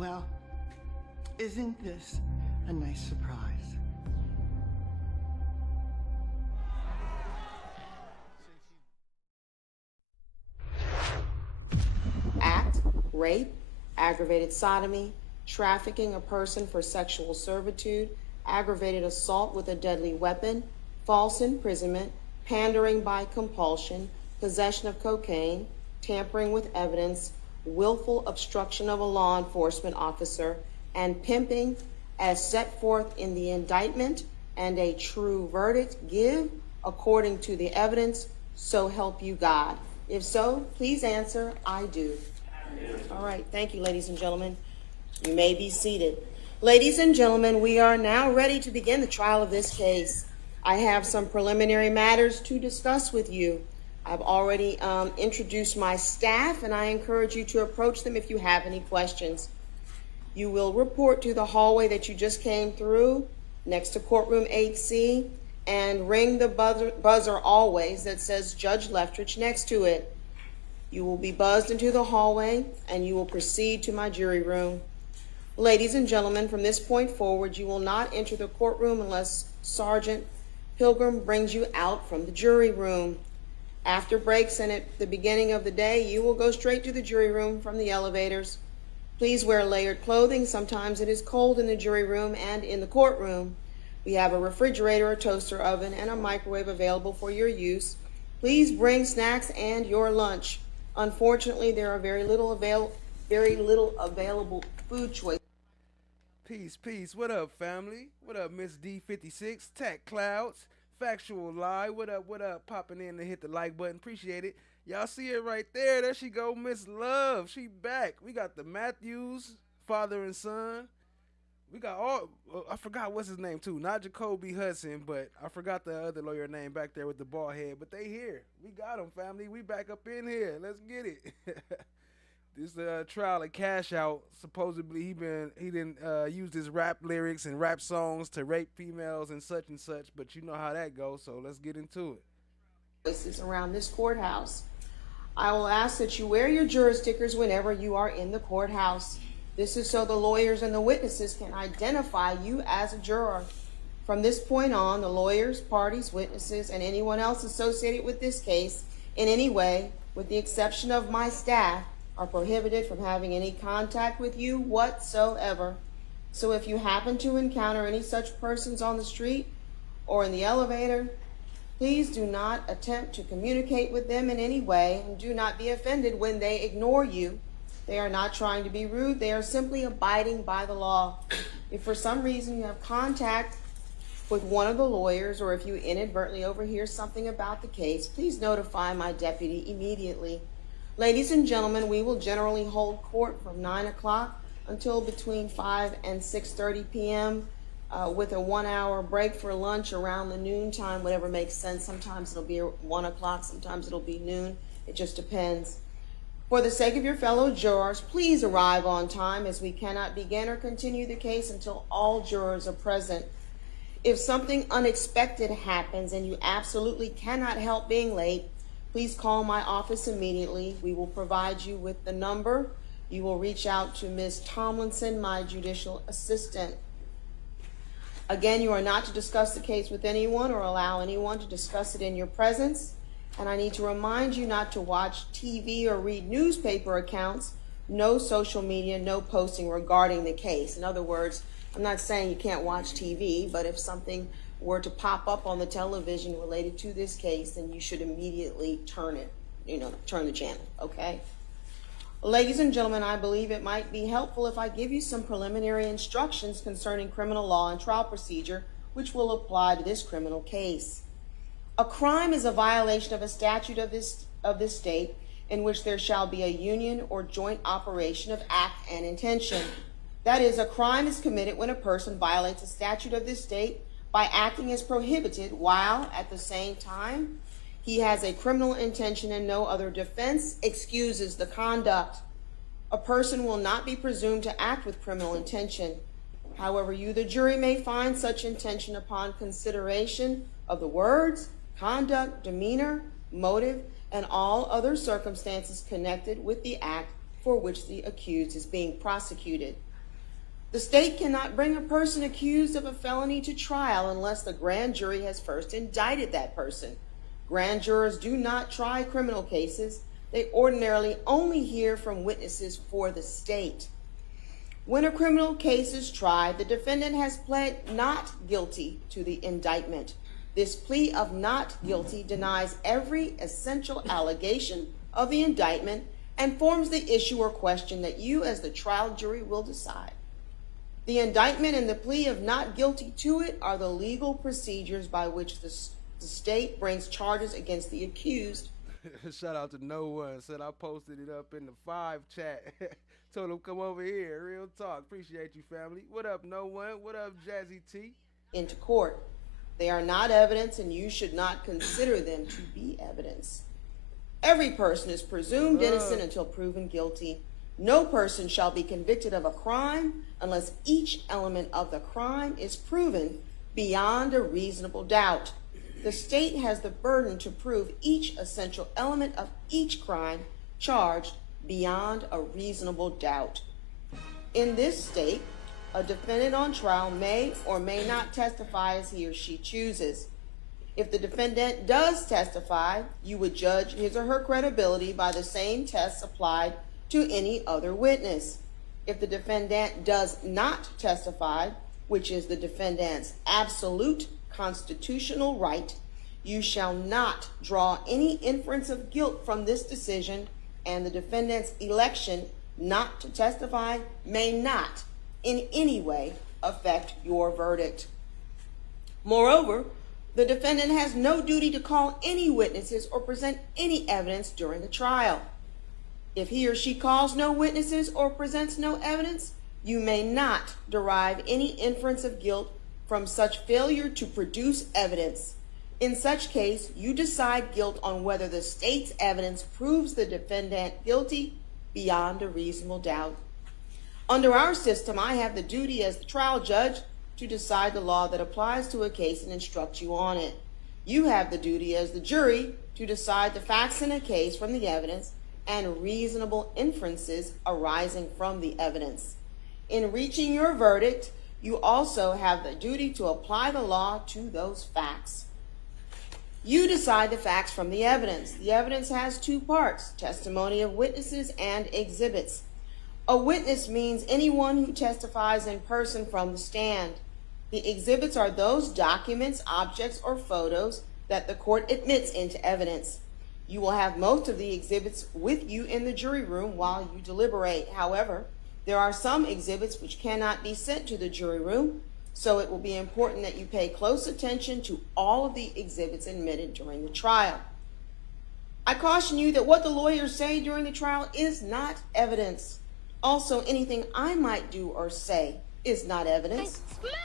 Well, isn't this a nice surprise? Act, rape, aggravated sodomy, trafficking a person for sexual servitude, aggravated assault with a deadly weapon, false imprisonment, pandering by compulsion, possession of cocaine, tampering with evidence, willful obstruction of a law enforcement officer, and pimping as set forth in the indictment, and a true verdict give according to the evidence, so help you God. If so, please answer, I do. All right, thank you, ladies and gentlemen. You may be seated. Ladies and gentlemen, we are now ready to begin the trial of this case. I have some preliminary matters to discuss with you. I've already introduced my staff, and I encourage you to approach them if you have any questions. You will report to the hallway that you just came through, next to courtroom 8C, and ring the buzzer always that says Judge Leftridge next to it. You will be buzzed into the hallway, and you will proceed to my jury room. Ladies and gentlemen, from this point forward, you will not enter the courtroom unless Sergeant Pilgrim brings you out from the jury room. After breaks and at the beginning of the day, you will go straight to the jury room from the elevators. Please wear layered clothing. Sometimes it is cold in the jury room and in the courtroom. We have a refrigerator, a toaster oven, and a microwave available for your use. Please bring snacks and your lunch. Unfortunately, there are very little available food choice. Peace. What up, family? What up, Miss D56, Tech Clouds, Factual Lie? What up? Popping in to hit the like button. Appreciate it. Y'all see it right there. There she go, Miss Love. She back. We got the Matthews, father and son. We got I forgot what's his name too. Not Jacoby Hudson, but I forgot the other lawyer name back there with the bald head. But they here. We got them, family. We back up in here. Let's get it. This trial of Cash Out. Supposedly he didn't use his rap lyrics and rap songs to rape females and such. But you know how that goes. So let's get into it. Places around this courthouse. I will ask that you wear your juror stickers whenever you are in the courthouse. This is so the lawyers and the witnesses can identify you as a juror. From this point on, the lawyers, parties, witnesses, and anyone else associated with this case in any way, with the exception of my staff, are prohibited from having any contact with you whatsoever. So if you happen to encounter any such persons on the street or in the elevator, please do not attempt to communicate with them in any way, and do not be offended when they ignore you. They are not trying to be rude. They are simply abiding by the law. If for some reason you have contact with one of the lawyers, or if you inadvertently overhear something about the case, please notify my deputy immediately. Ladies and gentlemen, we will generally hold court from 9 o'clock until between 5 and 6:30 p.m. With a 1 hour break for lunch around the noon time, whatever makes sense. Sometimes it'll be 1 o'clock, sometimes it'll be noon. It just depends. For the sake of your fellow jurors, please arrive on time, as we cannot begin or continue the case until all jurors are present. If something unexpected happens and you absolutely cannot help being late, please call my office immediately. We will provide you with the number. You will reach out to Ms. Tomlinson, my judicial assistant. Again, you are not to discuss the case with anyone or allow anyone to discuss it in your presence. And I need to remind you not to watch TV or read newspaper accounts, no social media, no posting regarding the case. In other words, I'm not saying you can't watch TV, but if something were to pop up on the television related to this case, then you should immediately turn the channel, okay? Ladies and gentlemen, I believe it might be helpful if I give you some preliminary instructions concerning criminal law and trial procedure, which will apply to this criminal case. A crime is a violation of a statute of this state in which there shall be a union or joint operation of act and intention. That is, a crime is committed when a person violates a statute of this state by acting as prohibited, while at the same time he has a criminal intention and no other defense excuses the conduct. A person will not be presumed to act with criminal intention. However, you, the jury, may find such intention upon consideration of the words, conduct, demeanor, motive, and all other circumstances connected with the act for which the accused is being prosecuted. The state cannot bring a person accused of a felony to trial unless the grand jury has first indicted that person. Grand jurors do not try criminal cases. They ordinarily only hear from witnesses for the state. When a criminal case is tried, the defendant has pled not guilty to the indictment. This plea of not guilty denies every essential allegation of the indictment and forms the issue or question that you as the trial jury will decide. The indictment and the plea of not guilty to it are the legal procedures by which the state brings charges against the accused. Shout out to No One. Said I posted it up in the 5 chat. Told him come over here. Real talk. Appreciate you, family. What up, No One? What up, Jazzy T? Into court. They are not evidence, and you should not consider them to be evidence. Every person is presumed innocent until proven guilty. No person shall be convicted of a crime unless each element of the crime is proven beyond a reasonable doubt. The state has the burden to prove each essential element of each crime charged beyond a reasonable doubt. In this state, a defendant on trial may or may not testify as he or she chooses. If the defendant does testify, you would judge his or her credibility by the same tests applied to any other witness. If the defendant does not testify, which is the defendant's absolute constitutional right, you shall not draw any inference of guilt from this decision, and the defendant's election not to testify may not in any way affect your verdict. Moreover, the defendant has no duty to call any witnesses or present any evidence during the trial. If he or she calls no witnesses or presents no evidence, you may not derive any inference of guilt from such failure to produce evidence. In such case, you decide guilt on whether the state's evidence proves the defendant guilty beyond a reasonable doubt. Under our system, I have the duty as the trial judge to decide the law that applies to a case and instruct you on it. You have the duty as the jury to decide the facts in a case from the evidence and reasonable inferences arising from the evidence. In reaching your verdict, you also have the duty to apply the law to those facts. You decide the facts from the evidence. The evidence has 2 parts, testimony of witnesses and exhibits. A witness means anyone who testifies in person from the stand. The exhibits are those documents, objects, or photos that the court admits into evidence. You will have most of the exhibits with you in the jury room while you deliberate. However, there are some exhibits which cannot be sent to the jury room, so it will be important that you pay close attention to all of the exhibits admitted during the trial. I caution you that what the lawyers say during the trial is not evidence. Also, anything I might do or say is not evidence.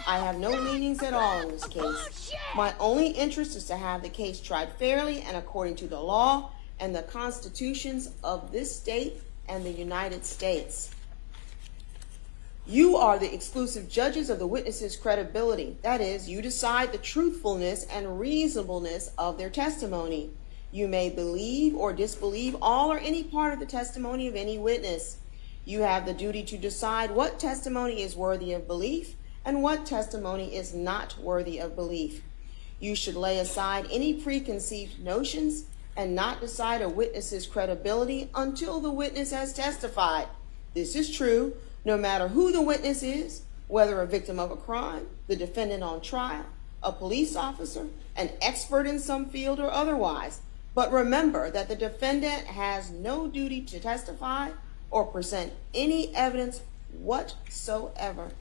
I have no leanings at all in this case. My only interest is to have the case tried fairly and according to the law and the constitutions of this state and the United States. You are the exclusive judges of the witnesses' credibility. That is, you decide the truthfulness and reasonableness of their testimony. You may believe or disbelieve all or any part of the testimony of any witness. You have the duty to decide what testimony is worthy of belief and what testimony is not worthy of belief. You should lay aside any preconceived notions and not decide a witness's credibility until the witness has testified. This is true no matter who the witness is, whether a victim of a crime, the defendant on trial, a police officer, an expert in some field, or otherwise. But remember that the defendant has no duty to testify or present any evidence whatsoever.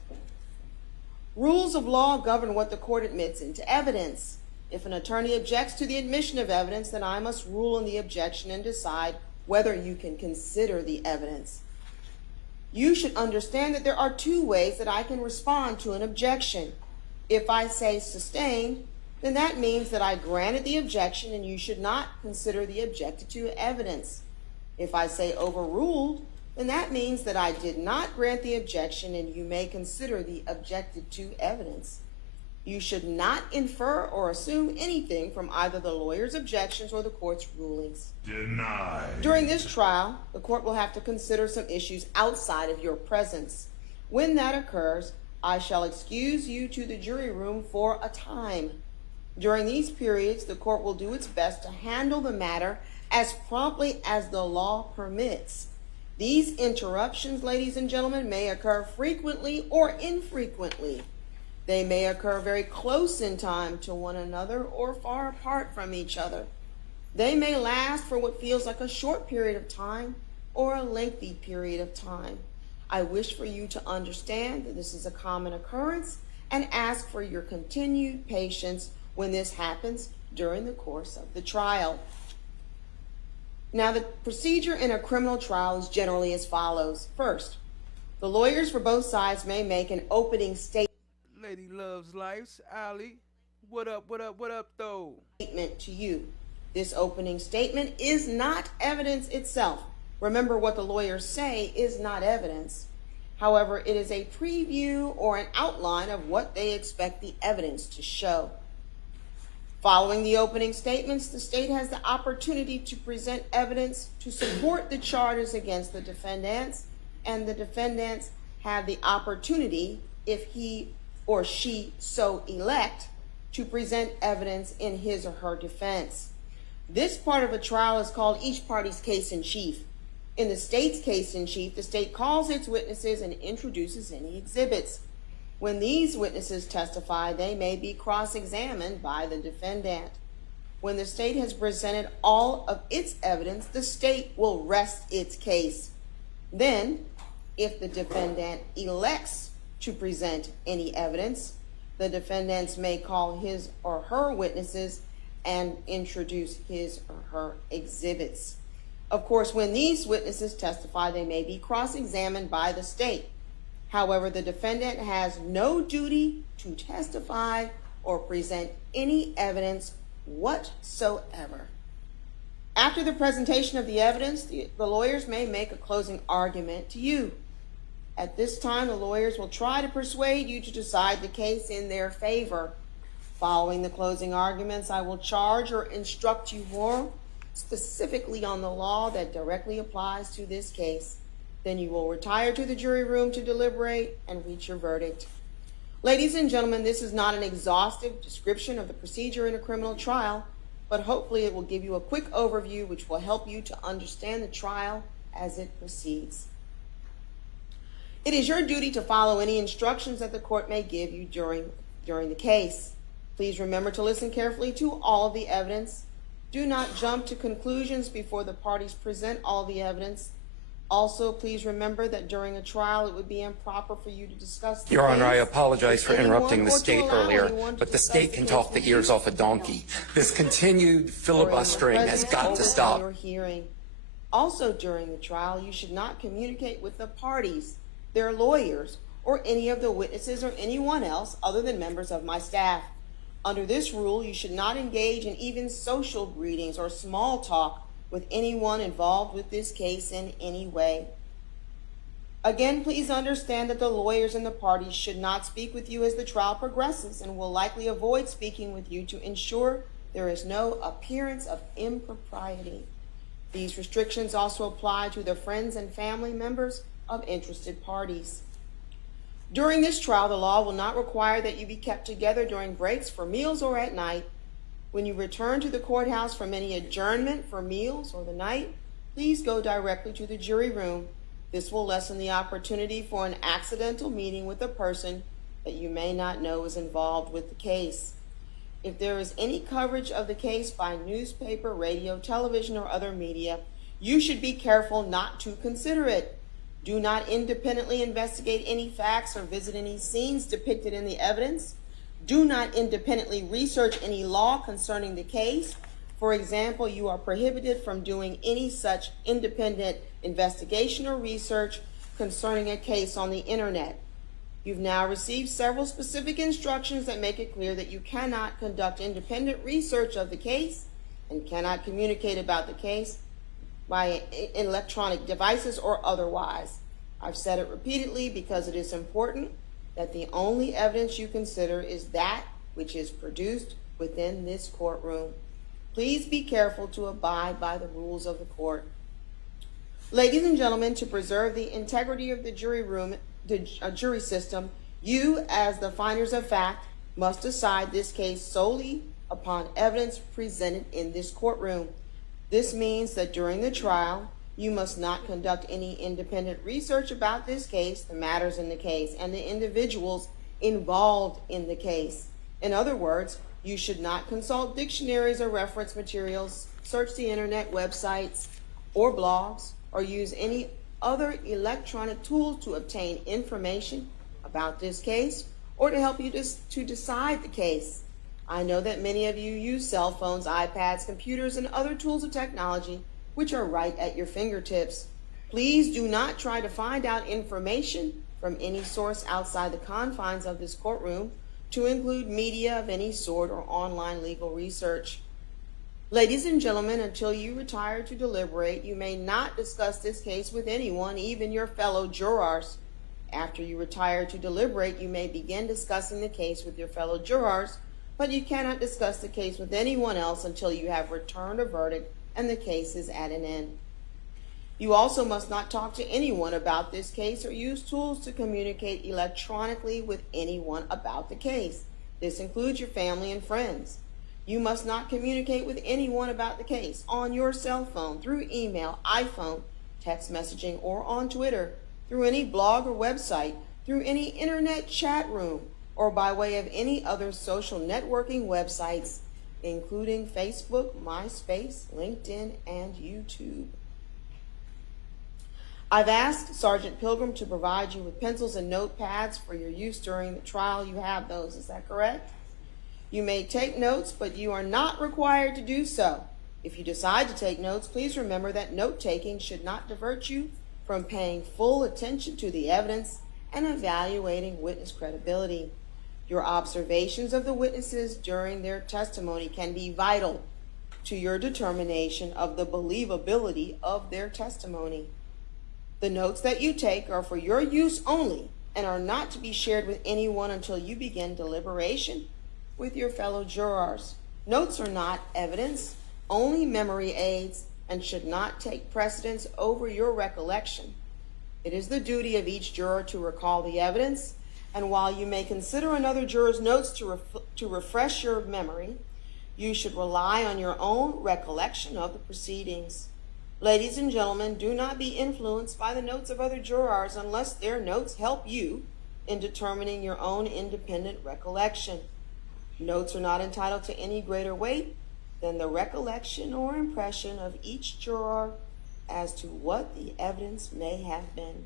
Rules of law govern what the court admits into evidence. If an attorney objects to the admission of evidence, then I must rule on the objection and decide whether you can consider the evidence. You should understand that there are 2 ways that I can respond to an objection. If I say sustained, then that means that I granted the objection and you should not consider the objected to evidence. If I say overruled, then that means that I did not grant the objection and you may consider the objected to evidence. You should not infer or assume anything from either the lawyer's objections or the court's rulings. Denied. During this trial, the court will have to consider some issues outside of your presence. When that occurs, I shall excuse you to the jury room for a time. During these periods, the court will do its best to handle the matter as promptly as the law permits. These interruptions, ladies and gentlemen, may occur frequently or infrequently. They may occur very close in time to one another or far apart from each other. They may last for what feels like a short period of time or a lengthy period of time. I wish for you to understand that this is a common occurrence and ask for your continued patience when this happens during the course of the trial. Now, the procedure in a criminal trial is generally as follows. First, the lawyers for both sides may make an opening statement. Lady loves lives. Allie, what up, though? Statement to you. This opening statement is not evidence itself. Remember, what the lawyers say is not evidence. However, it is a preview or an outline of what they expect the evidence to show. Following the opening statements, the state has the opportunity to present evidence to support the charges against the defendants, and the defendants have the opportunity, if he or she so elect, to present evidence in his or her defense. This part of a trial is called each party's case in chief. In the state's case in chief, the state calls its witnesses and introduces any exhibits. When these witnesses testify, they may be cross-examined by the defendant. When the state has presented all of its evidence, the state will rest its case. Then, if the defendant elects to present any evidence, the defendants may call his or her witnesses and introduce his or her exhibits. Of course, when these witnesses testify, they may be cross-examined by the state. However, the defendant has no duty to testify or present any evidence whatsoever. After the presentation of the evidence, the lawyers may make a closing argument to you. At this time, the lawyers will try to persuade you to decide the case in their favor. Following the closing arguments, I will charge or instruct you more specifically on the law that directly applies to this case. Then you will retire to the jury room to deliberate and reach your verdict. Ladies and gentlemen, this is not an exhaustive description of the procedure in a criminal trial, but hopefully it will give you a quick overview which will help you to understand the trial as it proceeds. It is your duty to follow any instructions that the court may give you during the case. Please remember to listen carefully to all of the evidence. Do not jump to conclusions before the parties present all the evidence. Also, please remember that during a trial, it would be improper for you to discuss the Your case. Honor, I apologize for interrupting the state earlier, but the discuss state can talk the ears off a donkey. This continued filibustering has got to stop. Your hearing. Also, during the trial, you should not communicate with the parties, their lawyers, or any of the witnesses or anyone else other than members of my staff. Under this rule, you should not engage in even social greetings or small talk with anyone involved with this case in any way. Again, please understand that the lawyers and the parties should not speak with you as the trial progresses and will likely avoid speaking with you to ensure there is no appearance of impropriety. These restrictions also apply to the friends and family members of interested parties. During this trial, the law will not require that you be kept together during breaks for meals or at night. When you return to the courthouse from any adjournment for meals or the night, please go directly to the jury room. This will lessen the opportunity for an accidental meeting with a person that you may not know is involved with the case. If there is any coverage of the case by newspaper, radio, television, or other media, you should be careful not to consider it. Do not independently investigate any facts or visit any scenes depicted in the evidence. Do not independently research any law concerning the case. For example, you are prohibited from doing any such independent investigation or research concerning a case on the internet. You've now received several specific instructions that make it clear that you cannot conduct independent research of the case and cannot communicate about the case by electronic devices or otherwise. I've said it repeatedly because it is important that the only evidence you consider is that which is produced within this courtroom. Please be careful to abide by the rules of the court. Ladies and gentlemen, to preserve the integrity of the jury room, jury system, you, as the finders of fact, must decide this case solely upon evidence presented in this courtroom. This means that during the trial, you must not conduct any independent research about this case, the matters in the case, and the individuals involved in the case. In other words, you should not consult dictionaries or reference materials, search the internet websites or blogs, or use any other electronic tools to obtain information about this case or to help you to decide the case. I know that many of you use cell phones, iPads, computers, and other tools of technology which are right at your fingertips. Please do not try to find out information from any source outside the confines of this courtroom, to include media of any sort or online legal research. Ladies and gentlemen, until you retire to deliberate, you may not discuss this case with anyone, even your fellow jurors. After you retire to deliberate, you may begin discussing the case with your fellow jurors, but you cannot discuss the case with anyone else until you have returned a verdict and the case is at an end. You also must not talk to anyone about this case or use tools to communicate electronically with anyone about the case. This includes your family and friends. You must not communicate with anyone about the case on your cell phone, through email, iPhone, text messaging, or on Twitter, through any blog or website, through any internet chat room, or by way of any other social networking websites, including Facebook, MySpace, LinkedIn, and YouTube. I've asked Sergeant Pilgrim to provide you with pencils and notepads for your use during the trial. You have those, is that correct? You may take notes, but you are not required to do so. If you decide to take notes, please remember that note-taking should not divert you from paying full attention to the evidence and evaluating witness credibility. Your observations of the witnesses during their testimony can be vital to your determination of the believability of their testimony. The notes that you take are for your use only and are not to be shared with anyone until you begin deliberation with your fellow jurors. Notes are not evidence, only memory aids, and should not take precedence over your recollection. It is the duty of each juror to recall the evidence, and while you may consider another juror's notes to refresh your memory, you should rely on your own recollection of the proceedings. Ladies and gentlemen, do not be influenced by the notes of other jurors unless their notes help you in determining your own independent recollection. Notes are not entitled to any greater weight than the recollection or impression of each juror as to what the evidence may have been.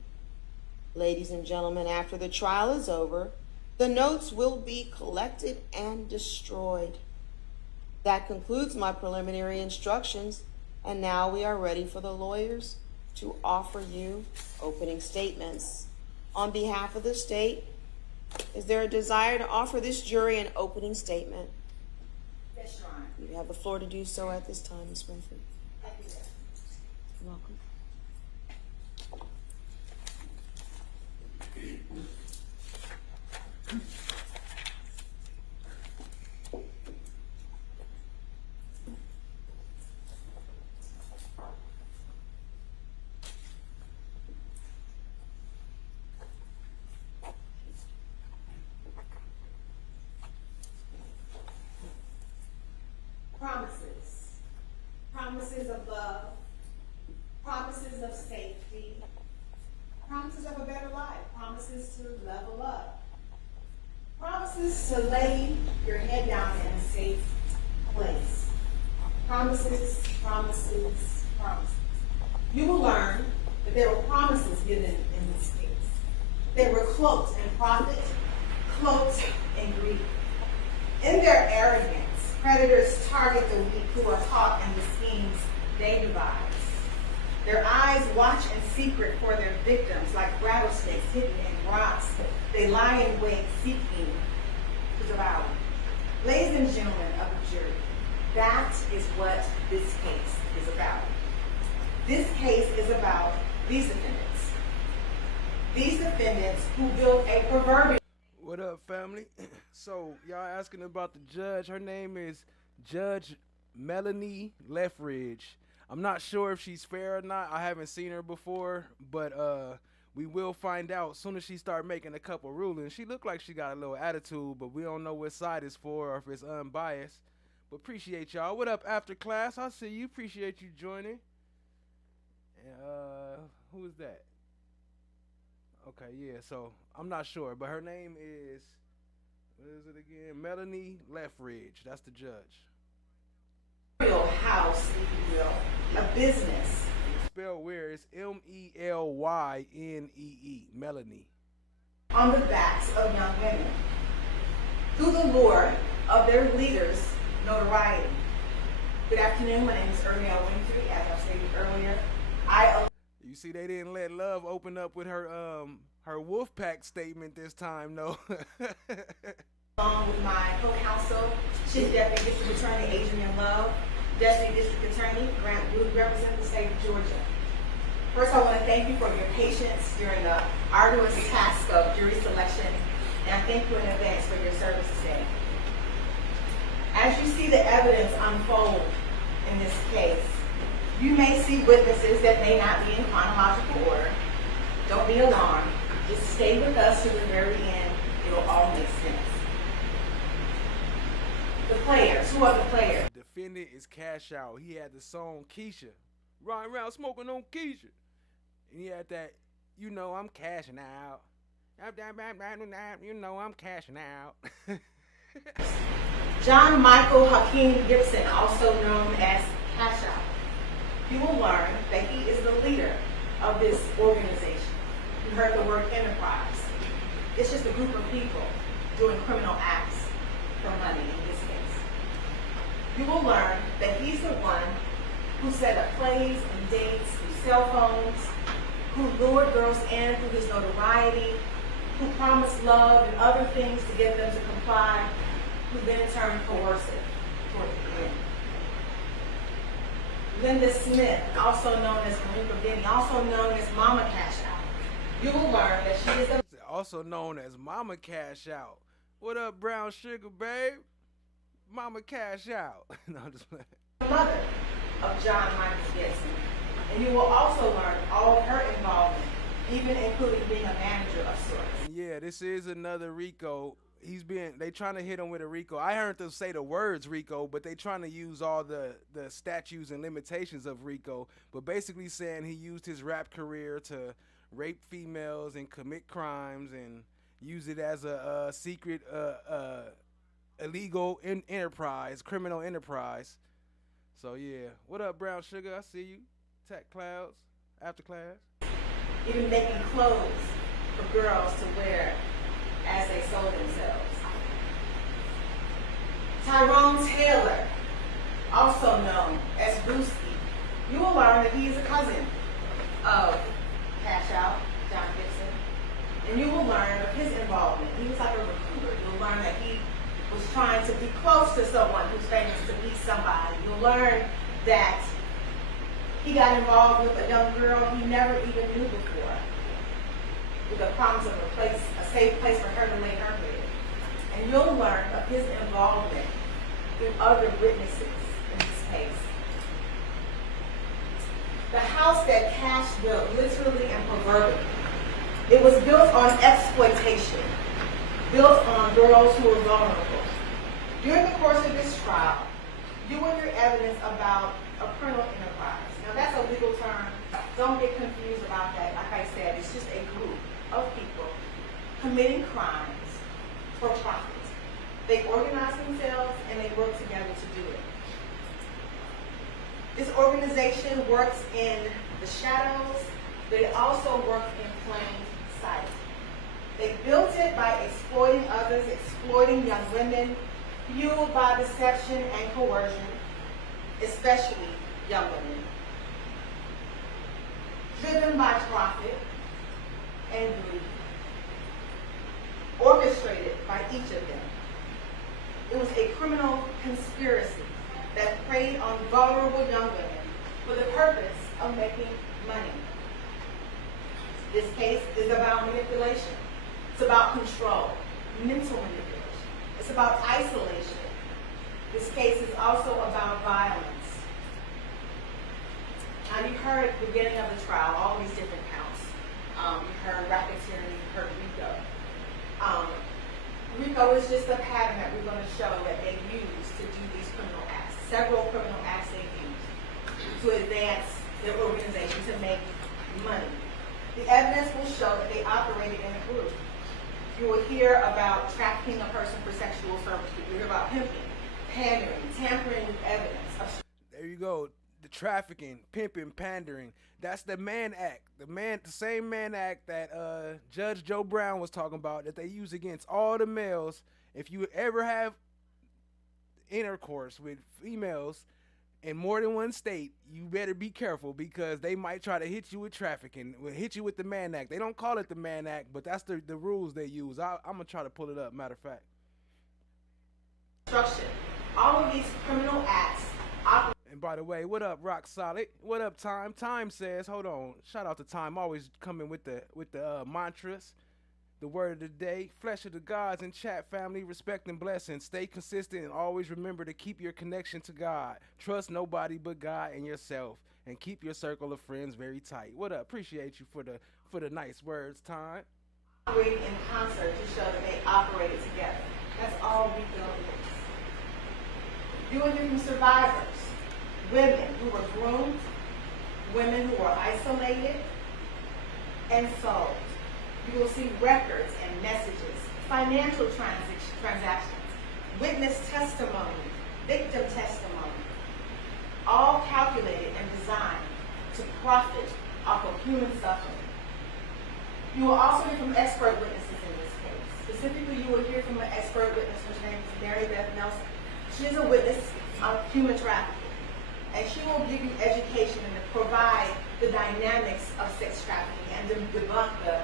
Ladies and gentlemen, after the trial is over, the notes will be collected and destroyed. That concludes my preliminary instructions, and now we are ready for the lawyers to offer you opening statements. On behalf of the state, is there a desire to offer this jury an opening statement? Yes, Your Honor. You have the floor to do so at this time, Ms. Winfrey. Thank you, sir. You're welcome. Promises. Promises of love. Promises of safety. Promises of a better life. Promises to level up. Promises to lay your head down in a safe place. Promises, promises, promises. You will learn that there were promises given in this case. They were cloaked in profit, cloaked in greed. In their arrogance, predators target the weak who are caught in the schemes they devise. Their eyes watch in secret for their victims like rattlesnakes hidden in rocks. They lie in wait seeking to devour. Ladies and gentlemen of the jury, that is what this case is about. This case is about these defendants. These defendants who built a proverbial... What up, family? So, y'all asking about the judge. Her name is Judge Melanie Lethbridge. I'm not sure if she's fair or not. I haven't seen her before, but We will find out soon as she start making a couple rulings. She look like she got a little attitude, but we don't know what side it's for or if it's unbiased. But appreciate y'all. What up, after class? I see you. Appreciate you joining. Who is that? Okay, yeah. So I'm not sure, but her name is, what is it again? Melanie Lethbridge. That's the judge. Real house, if you will, a business. Spelled where? It's Melynnee. Melanie. On the backs of young women. Through the lure of their leaders' notoriety. Good afternoon, my name is Ernell Winfrey. As I stated earlier, You see, they didn't let Love open up with her Wolfpack statement this time, though. along with my co-counsel, Chief Deputy District Attorney Adrian Love, Deputy District Attorney Grant Wood, representing the state of Georgia. First, I want to thank you for your patience during the arduous task of jury selection, and I thank you in advance for your service today. As you see the evidence unfold in this case, you may see witnesses that may not be in chronological order. Don't be alarmed. Just stay with us to the very end. It'll all make sense. The players. Who are the players? Defendant is Cash Out. He had the song Keisha. Riding around smoking on Keisha. And he had that, you know, I'm cashing out. You know, I'm cashing out. John Michael Hakeem Gibson, also known as Cash Out. You will learn that he is the leader of this organization. You heard the word enterprise. It's just a group of people doing criminal acts for money in this case. You will learn that he's the one who set up plays and dates through cell phones, who lured girls in through his notoriety, who promised love and other things to get them to comply, who then turned coercive toward the end. Linda Smith, also known as Rico, also known as Mama Cash Out. You will learn that she is the also known as Mama Cash Out. What up, brown sugar, babe? Mama Cash Out. No, I'm just playing. Mother of John Michael Gibson. And you will also learn all of her involvement, even including being a manager of sorts. Yeah, this is another Rico. They trying to hit him with a Rico. I heard them say the words Rico, but they trying to use all the statutes and limitations of Rico, but basically saying he used his rap career to rape females and commit crimes and use it as a secret illegal enterprise, criminal enterprise. So yeah, what up, brown sugar? I see you. Tech Clouds, after class. Even making clothes for girls to wear as they sold themselves. Tyrone Taylor, also known as Brewski. You will learn that he is a cousin of Cash Out, John Gibson, and you will learn of his involvement. He was like a recruiter. You'll learn that he was trying to be close to someone who's famous to be somebody. You'll learn that he got involved with a young girl he never even knew before, with a promise of a safe place for her to lay her head. And you'll learn of his involvement through other witnesses in this case. The house that Cash built, literally and proverbially, it was built on exploitation, built on girls who were vulnerable. During the course of this trial, you will hear evidence about a criminal enterprise. Now that's a legal term. Don't get confused about that. Like I said, it's just a group of people committing crimes for profit. They organize themselves and they work together to do it. This organization works in the shadows, but it also works in plain sight. They built it by exploiting others, exploiting young women, fueled by deception and coercion, especially young women. Driven by profit and greed. Orchestrated by each of them. It was a criminal conspiracy that preyed on vulnerable young women for the purpose of making money. This case is about manipulation. It's about control, mental manipulation. It's about isolation. This case is also about violence. Now, you heard at the beginning of the trial all these different counts. You heard racketeering, you heard Rico. Rico is just a pattern that we're going to show that they use to do these criminal acts. Several criminal acts they use to advance their organization to make money. The evidence will show that they operated in a group. You will hear about trafficking a person for sexual servitude. You hear about pimping, pandering, tampering with evidence. There you go. The trafficking, pimping, pandering. That's the Mann Act. The same Mann Act that Judge Joe Brown was talking about, that they use against all the males. If you ever have intercourse with females in more than one state, you better be careful, because they might try to hit you with trafficking, hit you with the Mann Act. They don't call it the Mann Act, but that's the rules they use. I'm going to try to pull it up, matter of fact. All of these criminal acts operate. And by the way, what up, Rock Solid? What up, Time? Time says, hold on. Shout out to Time, always coming with the mantras. The word of the day, flesh of the gods in chat, family, respect and blessings. Stay consistent and always remember to keep your connection to God. Trust nobody but God and yourself, and keep your circle of friends very tight. What up? Appreciate you for the nice words, Time. Operating in concert to show that they operated together. That's all we do. You will hear from survivors, women who were groomed, women who were isolated and sold. You will see records and messages, financial transactions, witness testimony, victim testimony, all calculated and designed to profit off of human suffering. You will also hear from expert witnesses in this case. Specifically, you will hear from an expert witness whose name is Mary Beth Nelson. She is a witness of human trafficking, and she will give you education and provide the dynamics of sex trafficking and to debunk the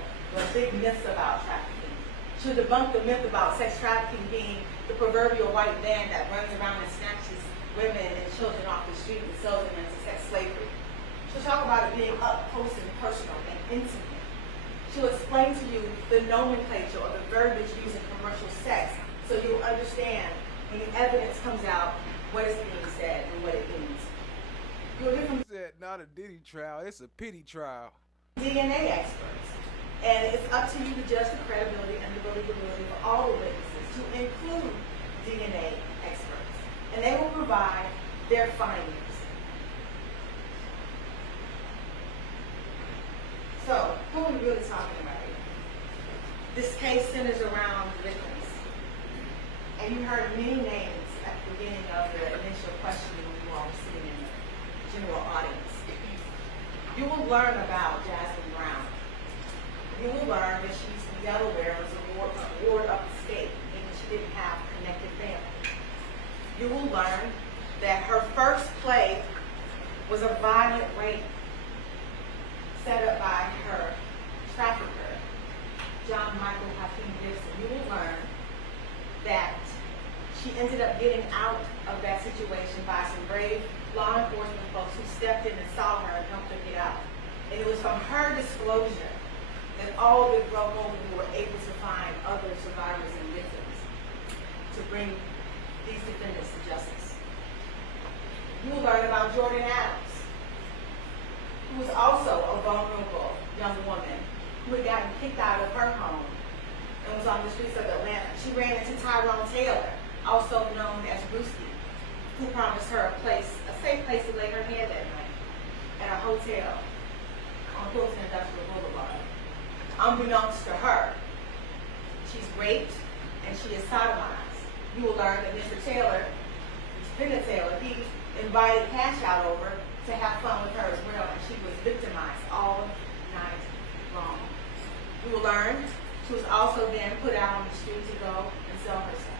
big myths about trafficking. She'll debunk the myth about sex trafficking being the proverbial white van that runs around and snatches women and children off the street and sells them into sex slavery. She'll talk about it being up close and personal and intimate. She'll explain to you the nomenclature or the verbiage used in commercial sex, so you'll understand when the evidence comes out what is being said and what it means. You'll hear from not a Diddy trial, it's a pity trial. DNA experts. And it's up to you to judge the credibility and the believability of all the witnesses, to include DNA experts. And they will provide their findings. So, who are we really talking about here? This case centers around victims. And you heard many names at the beginning of the initial questioning when you all were sitting in the general audience. You will learn about Jasmine Brown. You will learn that she's from Delaware, was a ward of the state, meaning she didn't have a connected family. You will learn that her first play was a violent rape set up by her trafficker, John Michael Hakeem Gibson. You will learn that she ended up getting out of that situation by some brave law enforcement folks who stepped in and saw her and helped her get out. And it was from her disclosure that all of it broke open. We were able to find other survivors and victims to bring these defendants to justice. You will learn about Jordan Adams, who was also a vulnerable young woman who had gotten kicked out of her home and was on the streets of Atlanta. She ran into Tyrone Taylor, also known as Brewski, who promised her a safe place to lay her head that night at a hotel on Hilton Industrial Boulevard. Unbeknownst to her, she's raped and she is sodomized. You will learn that Mr. Taylor, Defendant Taylor, he invited Cash Out over to have fun with her as well, and she was victimized all night long. You will learn she was also then put out on the street to go and sell herself.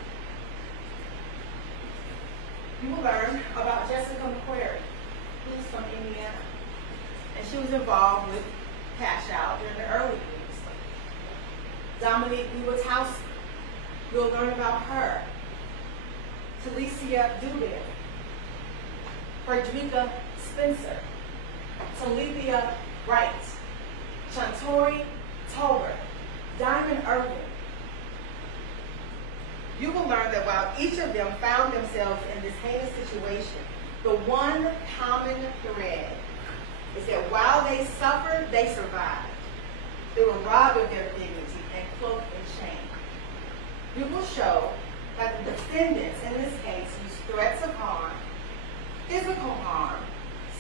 You will learn about Jessica McQuarrie, who's from Indiana, and she was involved with Cash Out during the early years. Dominique Lewitowski, you'll learn about her. Talicia Dubin, Frederica Spencer, Talithia Wright, Chantori Tolbert, Diamond Irvin. You will learn that while each of them found themselves in this heinous situation, the one common thread is that while they suffered, they survived. They were robbed of their dignity and cloaked in shame. We will show that the defendants in this case used threats of harm, physical harm,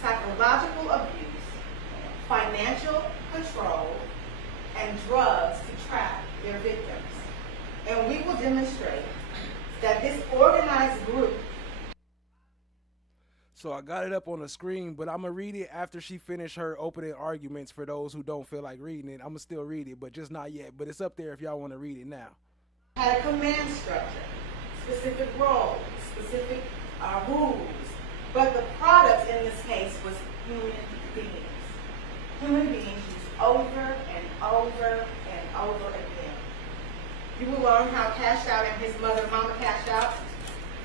psychological abuse, financial control, and drugs to trap their victims. And we will demonstrate that this organized group. So I got it up on the screen, but I'm going to read it after she finished her opening arguments for those who don't feel like reading it. I'm going to still read it, but just not yet. But it's up there if y'all want to read it now. Had a command structure, specific roles, specific rules, but the product in this case was human beings. Human beings used over and over and over again. You will learn how Cash Out and his mother, Mama Cash Out,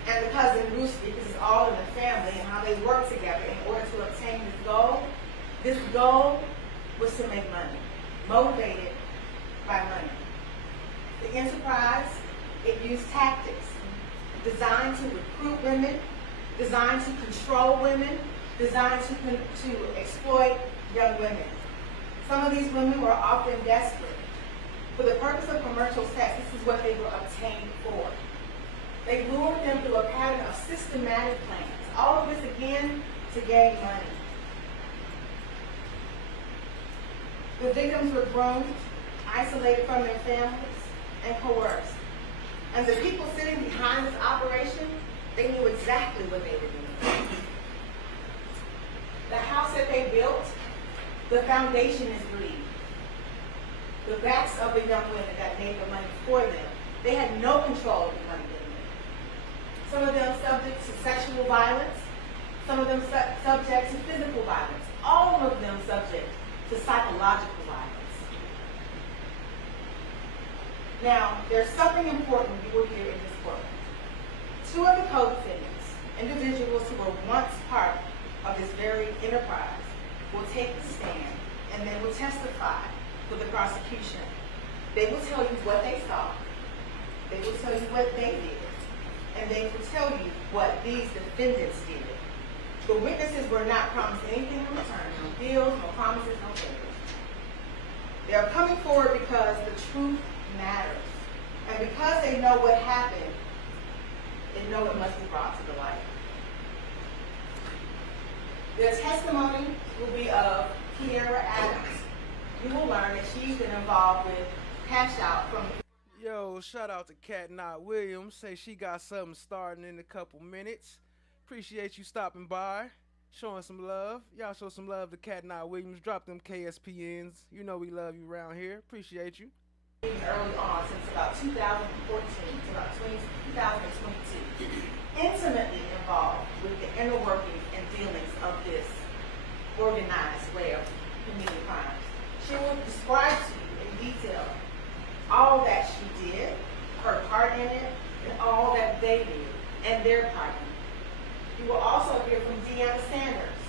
and the cousin Bruce, because it's all in the family, and how they work together in order to obtain this goal. This goal was to make money, motivated by money. The enterprise, it used tactics designed to recruit women, designed to control women, designed to exploit young women. Some of these women were often desperate. For the purpose of commercial sex, this is what they were obtained for. They lured them through a pattern of systematic plans. All of this, again, to gain money. The victims were groomed, isolated from their families, and coerced. And the people sitting behind this operation, they knew exactly what they were doing. The house that they built, the foundation is greed. The backs of the young women that made the money for them, they had no control of the money they made. Some of them subject to sexual violence, some of them subject to physical violence, all of them subject to psychological violence. Now, there's something important you will hear in this book. Two of the co-defendants, individuals who were once part of this very enterprise, will take the stand and they will testify for the prosecution. They will tell you what they saw, they will tell you what they did, and they will tell you what these defendants did. The witnesses were not promised anything in return, no deals, no promises, no favors. They are coming forward because the truth matters. And because they know what happened, they know it must be brought to the light. Their testimony will be of Kiera Adams. You will learn that she's been involved with Cash Out from... Yo, shout out to Cat Knott Williams. Say she got something starting in a couple minutes. Appreciate you stopping by, showing some love. Y'all show some love to Cat Knott Williams. Drop them KSPNs. You know we love you around here. Appreciate you. Early on, since about 2014 to about 2022, intimately involved with the inner workings and dealings of this organized way of committing crimes. She will describe to you in detail all that she did, her part in it, and all that they did, and their part in it. You will also hear from Deanna Sanders.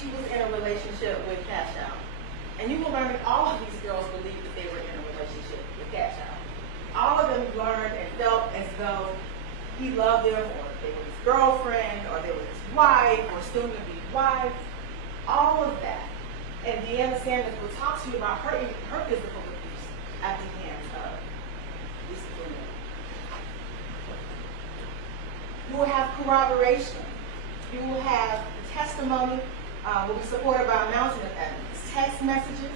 She was in a relationship with Cash Out. And you will learn that all of these girls believed that they were in a relationship with Cash Out. All of them learned and felt as though he loved them, or they were his girlfriend, or they were his wife, or soon to be wife. All of that. And Deanna Sanders will talk to you about her physical abuse at the hands of these women. You will have corroboration. You will have the testimony will be supported by a mountain of evidence, text messages,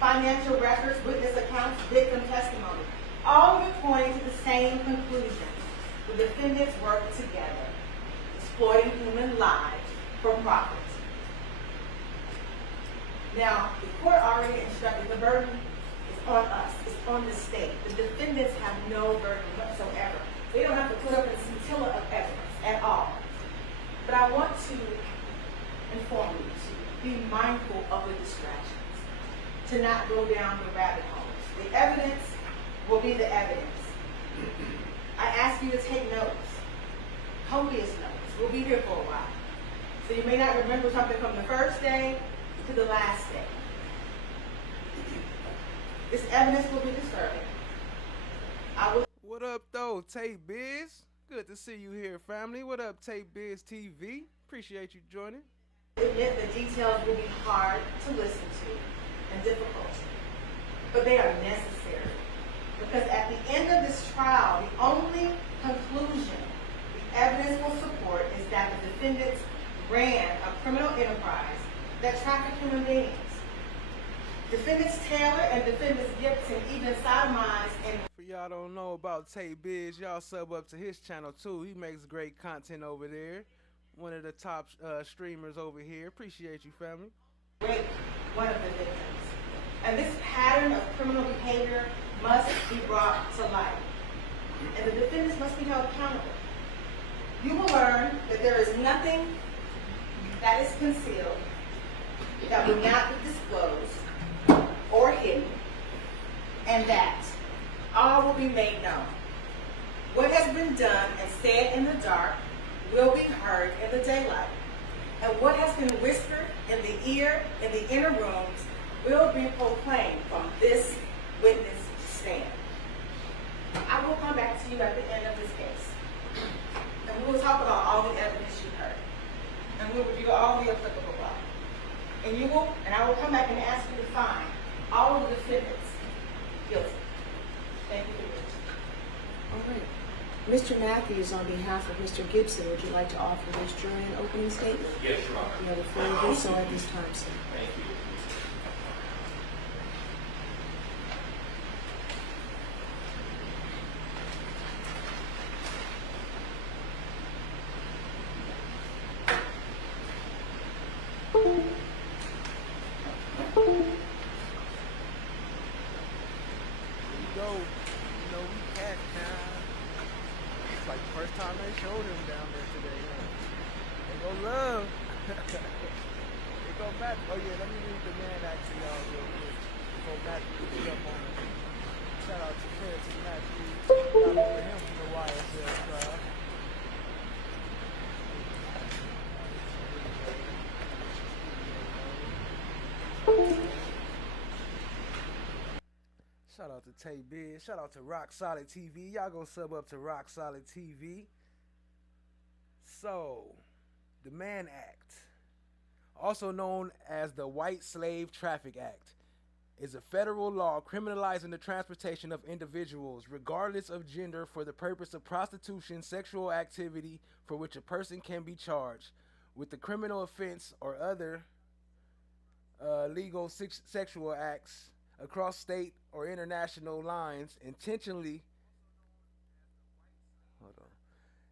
financial records, witness accounts, victim testimony, all of it pointing to the same conclusion. The defendants worked together, exploiting human lives for profit. Now, the court already instructed the burden is on us, it's on the state. The defendants have no burden whatsoever. They don't have to put up a scintilla of evidence at all. But I want to inform you to be mindful of the distractions, to not go down the rabbit holes. The evidence will be the evidence. I ask you to take notes, copious notes. We'll be here for a while. So you may not remember something from the first day to the last day. This evidence will be disturbing. What up, though, Tay Biz? Good to see you here, family. What up, Tay Biz TV? Appreciate you joining. Admit the details will be hard to listen to and difficult. but they are necessary. Because at the end of this trial, the only conclusion the evidence will support is that the defendants ran a criminal enterprise that trafficked human beings. Defendants Taylor and defendants Gibson even sodomized and... For y'all don't know about Tay Biz, y'all sub up to his channel too. He makes great content over there. One of the top streamers over here. Appreciate you, family. raped one of the victims. And this pattern of criminal behavior must be brought to light. And the defendants must be held accountable. You will learn that there is nothing that is concealed that will not be disclosed or hidden, and that all will be made known. What has been done and said in the dark will be heard in the daylight. And what has been whispered in the ear in the inner rooms will be proclaimed from this witness stand. I will come back to you at the end of this case. And we will talk about all the evidence you heard. And we will review all the applicable law. And I will come back and ask you to find all of the defendants guilty. Thank you for your All right. Mr. Matthews, on behalf of Mr. Gibson, would you like to offer this jury an opening statement? Yes, Your Honor. You have the floor to do so at this time, sir. Thank you. Shout out to Tay Biz. Shout out to Rock Solid TV. Y'all go sub up to Rock Solid TV. So, the Mann Act, also known as the White Slave Traffic Act, is a federal law criminalizing the transportation of individuals, regardless of gender, for the purpose of prostitution, sexual activity for which a person can be charged with the criminal offense or other legal sexual acts across state or international lines intentionally.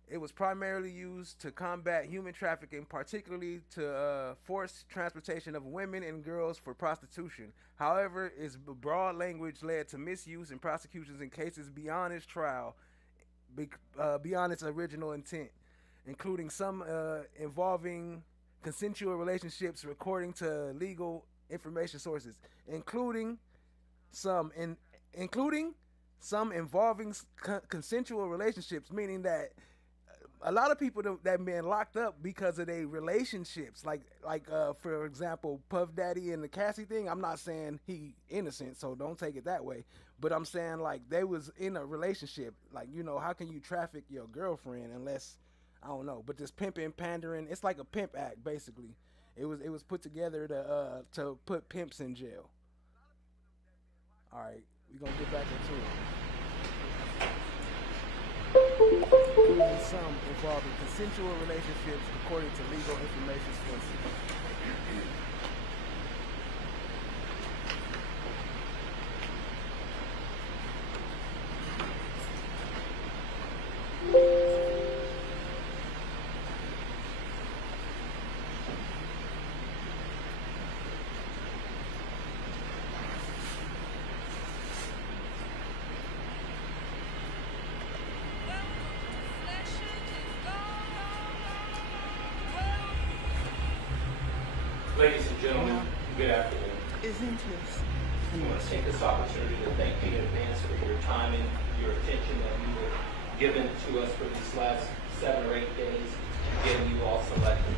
It was primarily used to combat human trafficking, particularly to force transportation of women and girls for prostitution. However, its broad language led to misuse and prosecutions in cases beyond its trial, beyond its original intent, including some involving consensual relationships according to legal information sources, including some involving consensual relationships, meaning that a lot of people that been locked up because of their relationships, like for example, Puff Daddy and the Cassie thing. I'm not saying he innocent, so don't take it that way. But I'm saying like they was in a relationship. Like, you know, how can you traffic your girlfriend unless, I don't know. But this pimping, pandering, it's like a pimp act basically. It was put together to put pimps in jail. All right, we're gonna get back into it. Including some involving consensual relationships according to legal information sources. Ladies and gentlemen, good afternoon. Isn't this I want to take this opportunity to thank you in advance for your time and your attention that you have given to us for these last 7 or 8 days, getting you all selected.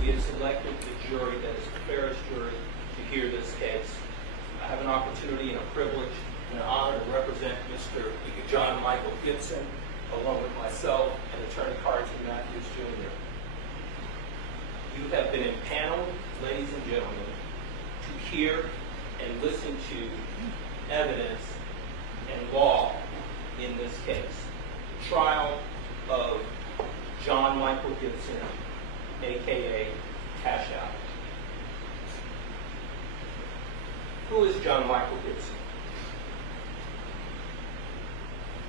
We have selected the jury that is the fairest jury to hear this case. I have an opportunity and a privilege and an honor to represent Mr. John Michael Gibson, along with myself and Attorney Careton Matthews Jr. You have been impaneled, ladies and gentlemen, to hear and listen to evidence and law in this case. The trial of John Michael Gibson, a.k.a. Cash Out. Who is John Michael Gibson?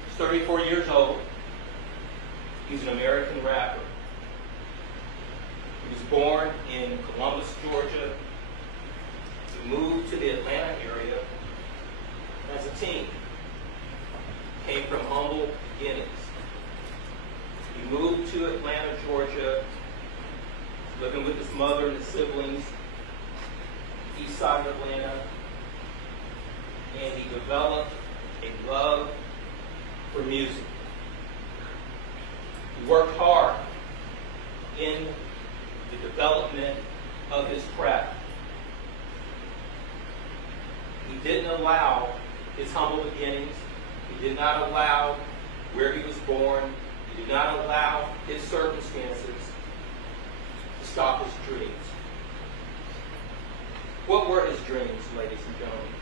He's 34 years old. He's an American rapper. He was born in Columbus, Georgia. He moved to the Atlanta area as a teen. Came from humble beginnings. He moved to Atlanta, Georgia, living with his mother and his siblings, east side of Atlanta, and he developed a love for music. He worked hard in the development of his craft. He didn't allow his humble beginnings, he did not allow where he was born, he did not allow his circumstances to stop his dreams. What were his dreams, ladies and gentlemen?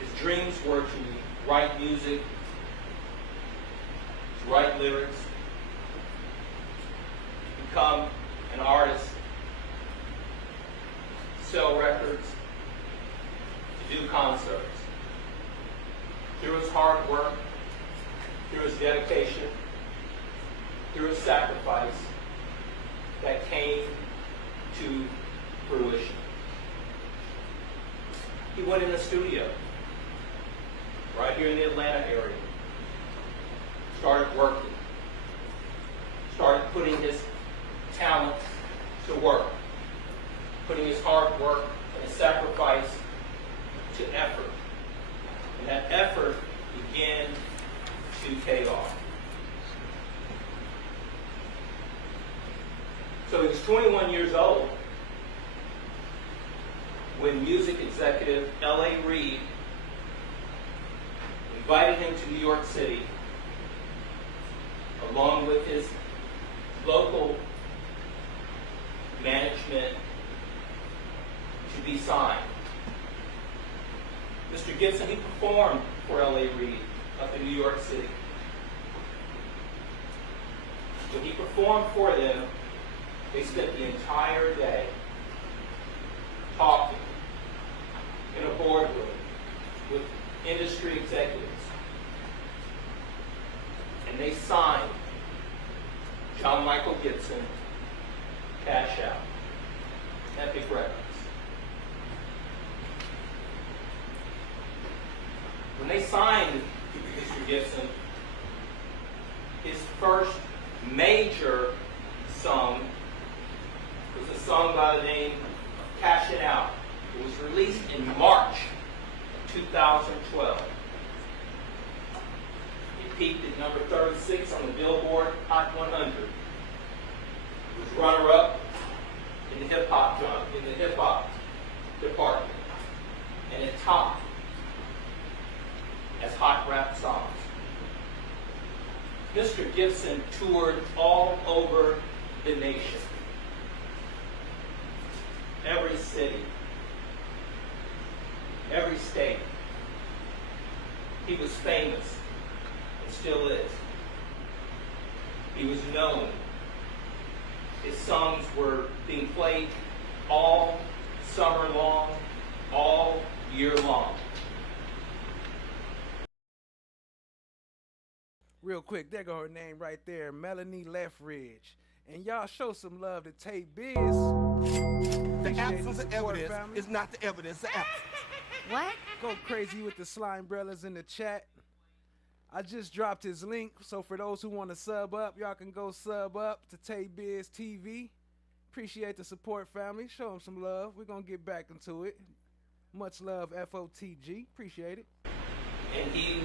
His dreams were to write music, to write lyrics, to become an artist, to sell records, to do concerts. Through his hard work, through his dedication, through his sacrifice, that came to fruition. He went in the studio right here in the Atlanta area, started working, started putting his talent to work, putting his hard work and his sacrifice to effort. And that effort began to pay off. So he was 21 years old when music executive L.A. Reid invited him to New York City along with his local management to be signed. Mr. Gibson, he performed for L.A. Reid up in New York City. When he performed for them, they spent the entire day talking in a boardroom with industry executives. And they signed John Michael Gibson, Cash Out, Epic Records. When they signed Mr. Gibson, his first major song was a song by the name of Cash It Out. It was released in March of 2012. It peaked at number 36 on the Billboard Hot 100. It was runner-up in the hip hop department, and it topped as hot rap songs. Mr. Gibson toured all over the nation. Every city, every state. He was famous and still is. He was known. His songs were being played all summer long, all year long. Real quick, there go her name right there, Melanie Lethbridge. And y'all show some love to Tay Biz. The absence of evidence is not the evidence of absence. What? Go crazy with the slime brothers in the chat. I just dropped his link, so for those who want to sub up, y'all can go sub up to Tay Biz TV. Appreciate the support, family. Show them some love. We're going to get back into it. Much love, FOTG. Appreciate it. And he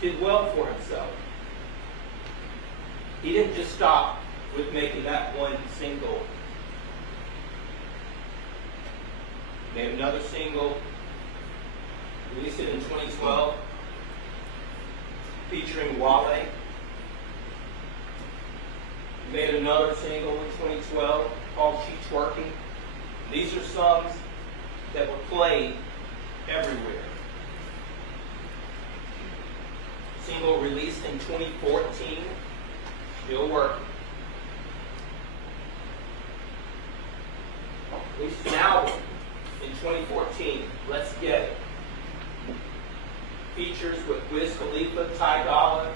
did well for himself. He didn't just stop with making that one single. He made another single, released it in 2012, featuring Wale. He made another single in 2012 called She Twerking. These are songs that were played everywhere. Single released in 2014, still working. Released an album in 2014, Let's Get It. Features with Wiz Khalifa, Ty Dolla,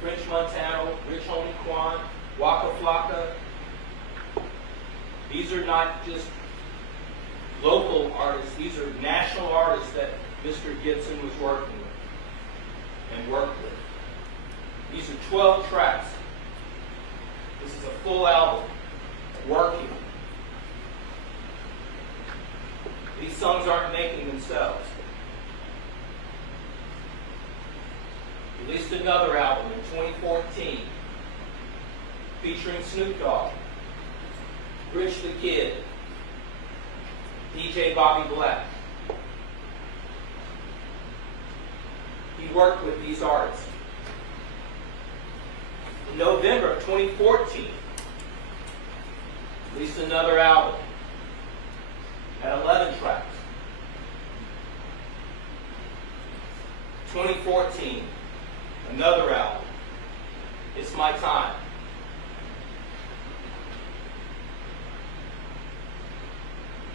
French Montano, Rich Homie Quan, Waka Flocka. These are not just local artists, these are national artists that Mr. Gibson was working with and worked with. These are 12 tracks. This is a full album, working. These songs aren't making themselves. Released another album in 2014 featuring Snoop Dogg, Rich the Kid, DJ Bobby Black. He worked with these artists. In November of 2014, released another album at 11 tracks. 2014, another album, It's My Time.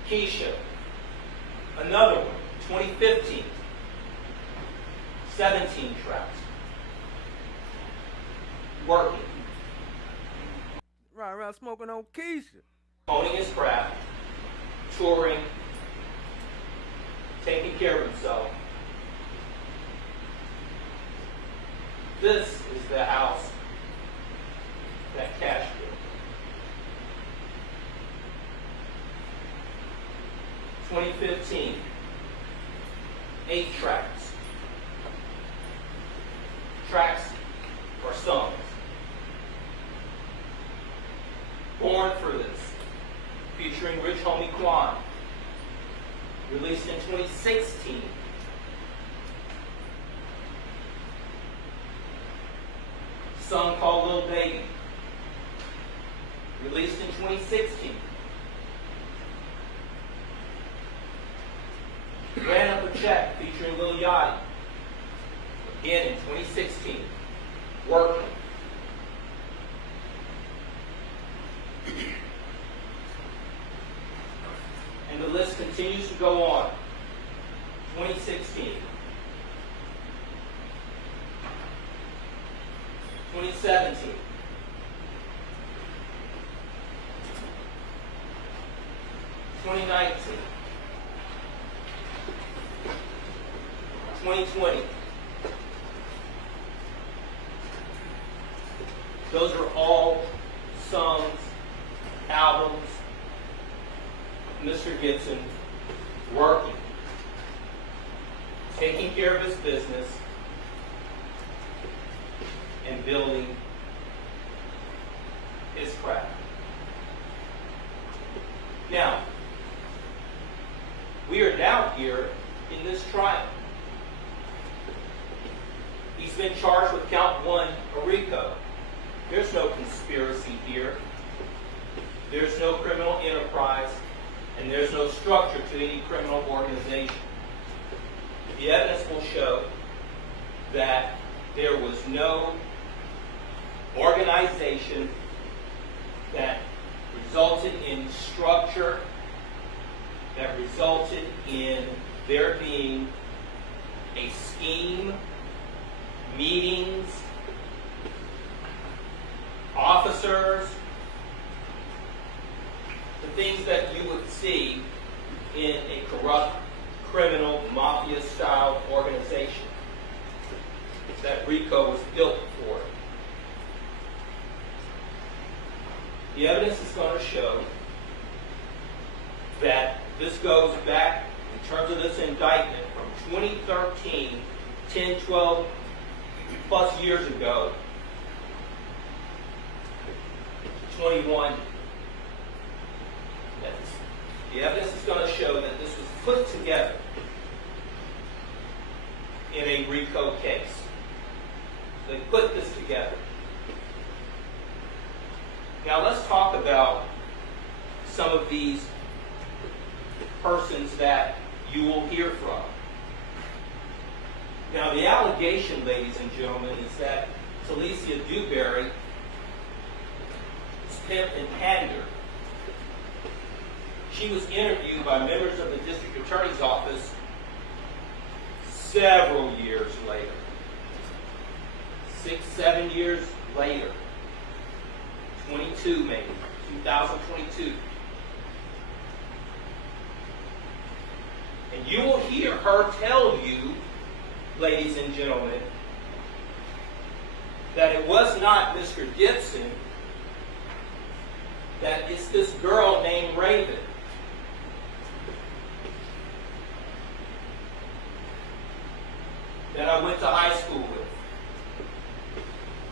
Keisha, another one, 2015, 17 tracks. Working. Right around smoking on Keisha. Owning his craft, touring, taking care of himself. This is the house that Cash built. 2015, 8 tracks. Tracks or songs. Born for This, featuring Rich Homie Quan. Released in 2016. Song called Lil Baby. Released in 2016. Ran Up a Check featuring Lil Yachty. Again in 2016. Working. And the list continues to go on. 2016. 2017. 2019. 2020. Those are all songs, albums, Mr. Gibson working, taking care of his business, and building his craft. Now, we are now here in this trial. He's been charged with count 1, a Rico. There's no conspiracy here. There's no criminal enterprise, and there's no structure to any criminal organization. The evidence will show that there was no organization that resulted in structure, that resulted in there being a scheme, meetings, officers, the things that you would see in a corrupt, criminal, mafia-style organization that Rico was built for. The evidence is going to show that this goes back, in terms of this indictment, from 2013, 10, 12 plus years ago, to 21. The evidence is going to show that this was put together in a Rico case. They put this together. Now let's talk about some of these persons that you will hear from. Now, the allegation, ladies and gentlemen, is that Talicia Dewberry pimped and pandered. She was interviewed by members of the district attorney's office several years later. 6, 7 years later. 22 maybe, 2022. And you will hear her tell you, ladies and gentlemen, that it was not Mr. Gibson, that it's this girl named Raven. That I went to high school with.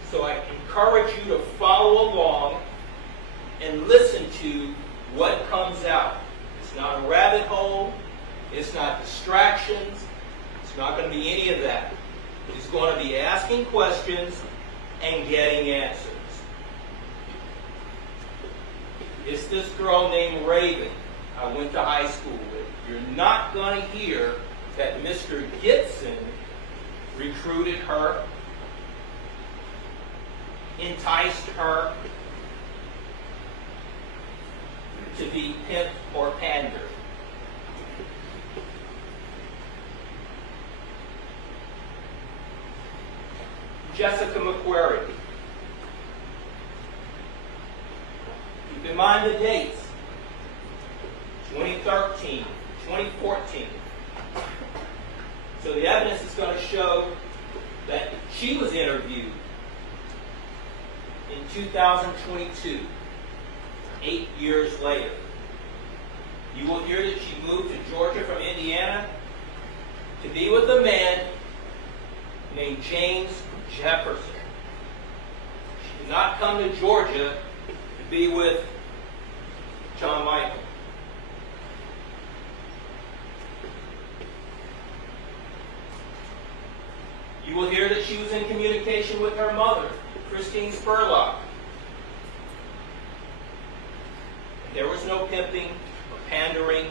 So I encourage you to follow along and listen to what comes out. It's not a rabbit hole. It's not distractions. It's not going to be any of that. It's going to be asking questions and getting answers. It's this girl named Raven I went to high school with. You're not going to hear that Mr. Gibson recruited her, enticed her to be pimped or pandered. Jessica McQuarrie. Keep in mind the dates. 2013, 2014. So the evidence is going to show that she was interviewed in 2022, 8 years later. You will hear that she moved to Georgia from Indiana to be with a man named James Jefferson. She did not come to Georgia to be with John Michael. You will hear that she was in communication with her mother, Christine Spurlock. There was no pimping or pandering,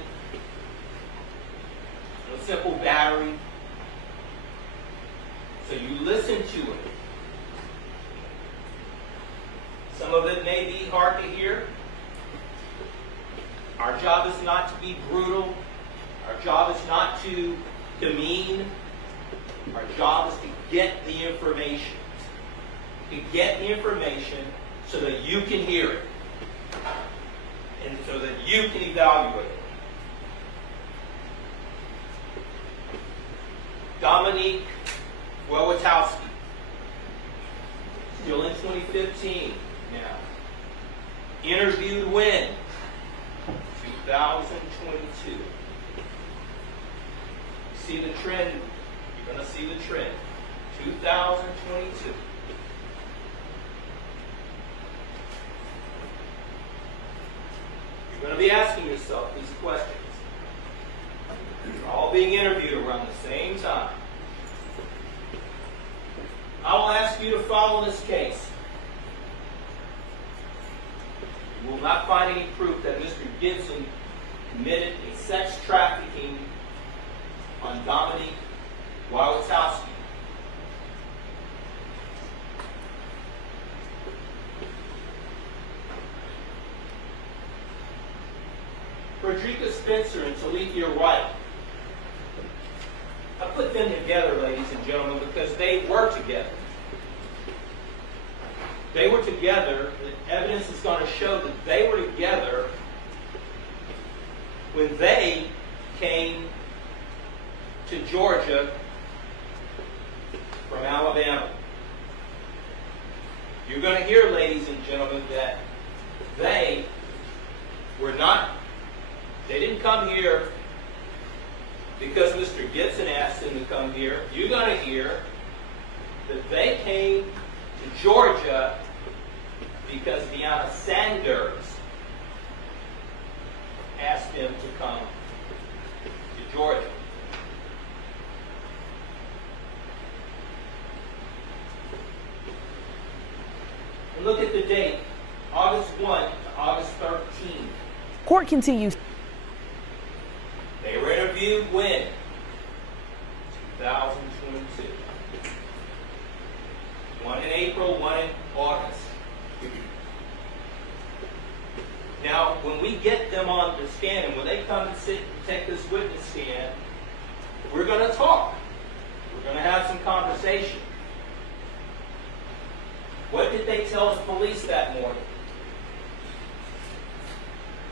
no simple battery. So you listen to it. Some of it may be hard to hear. Our job is not to be brutal. Our job is not to demean. Our job is to get the information. To get the information so that you can hear it. And so that you can evaluate it. Dominique Wojciechowski. Still in 2015 now. Interviewed when? 2022. See the trend. You're going to see the trend. 2022. You're going to be asking yourself these questions. You're all being interviewed around the same time. I will ask you to follow this case. You will not find any proof that Mr. Gibson committed a sex trafficking on Dominique Wojciechowski. Frederica Spencer and Talithia Wright. I put them together, ladies and gentlemen, because they were together. They were together. The evidence is going to show that they were together when they came to Georgia from Alabama. You're going to hear, ladies and gentlemen, that they didn't come here because Mr. Gibson asked them to come here. You're going to hear that they came to Georgia because Deanna Sanders asked them to come to Georgia. And look at the date, August 1 to August 13. Court continues. They were interviewed when? 2022. One in April, one in August. Now, when we get them on the stand, and when they come and sit and take this witness stand, we're going to talk. We're going to have some conversation. What did they tell the police that morning?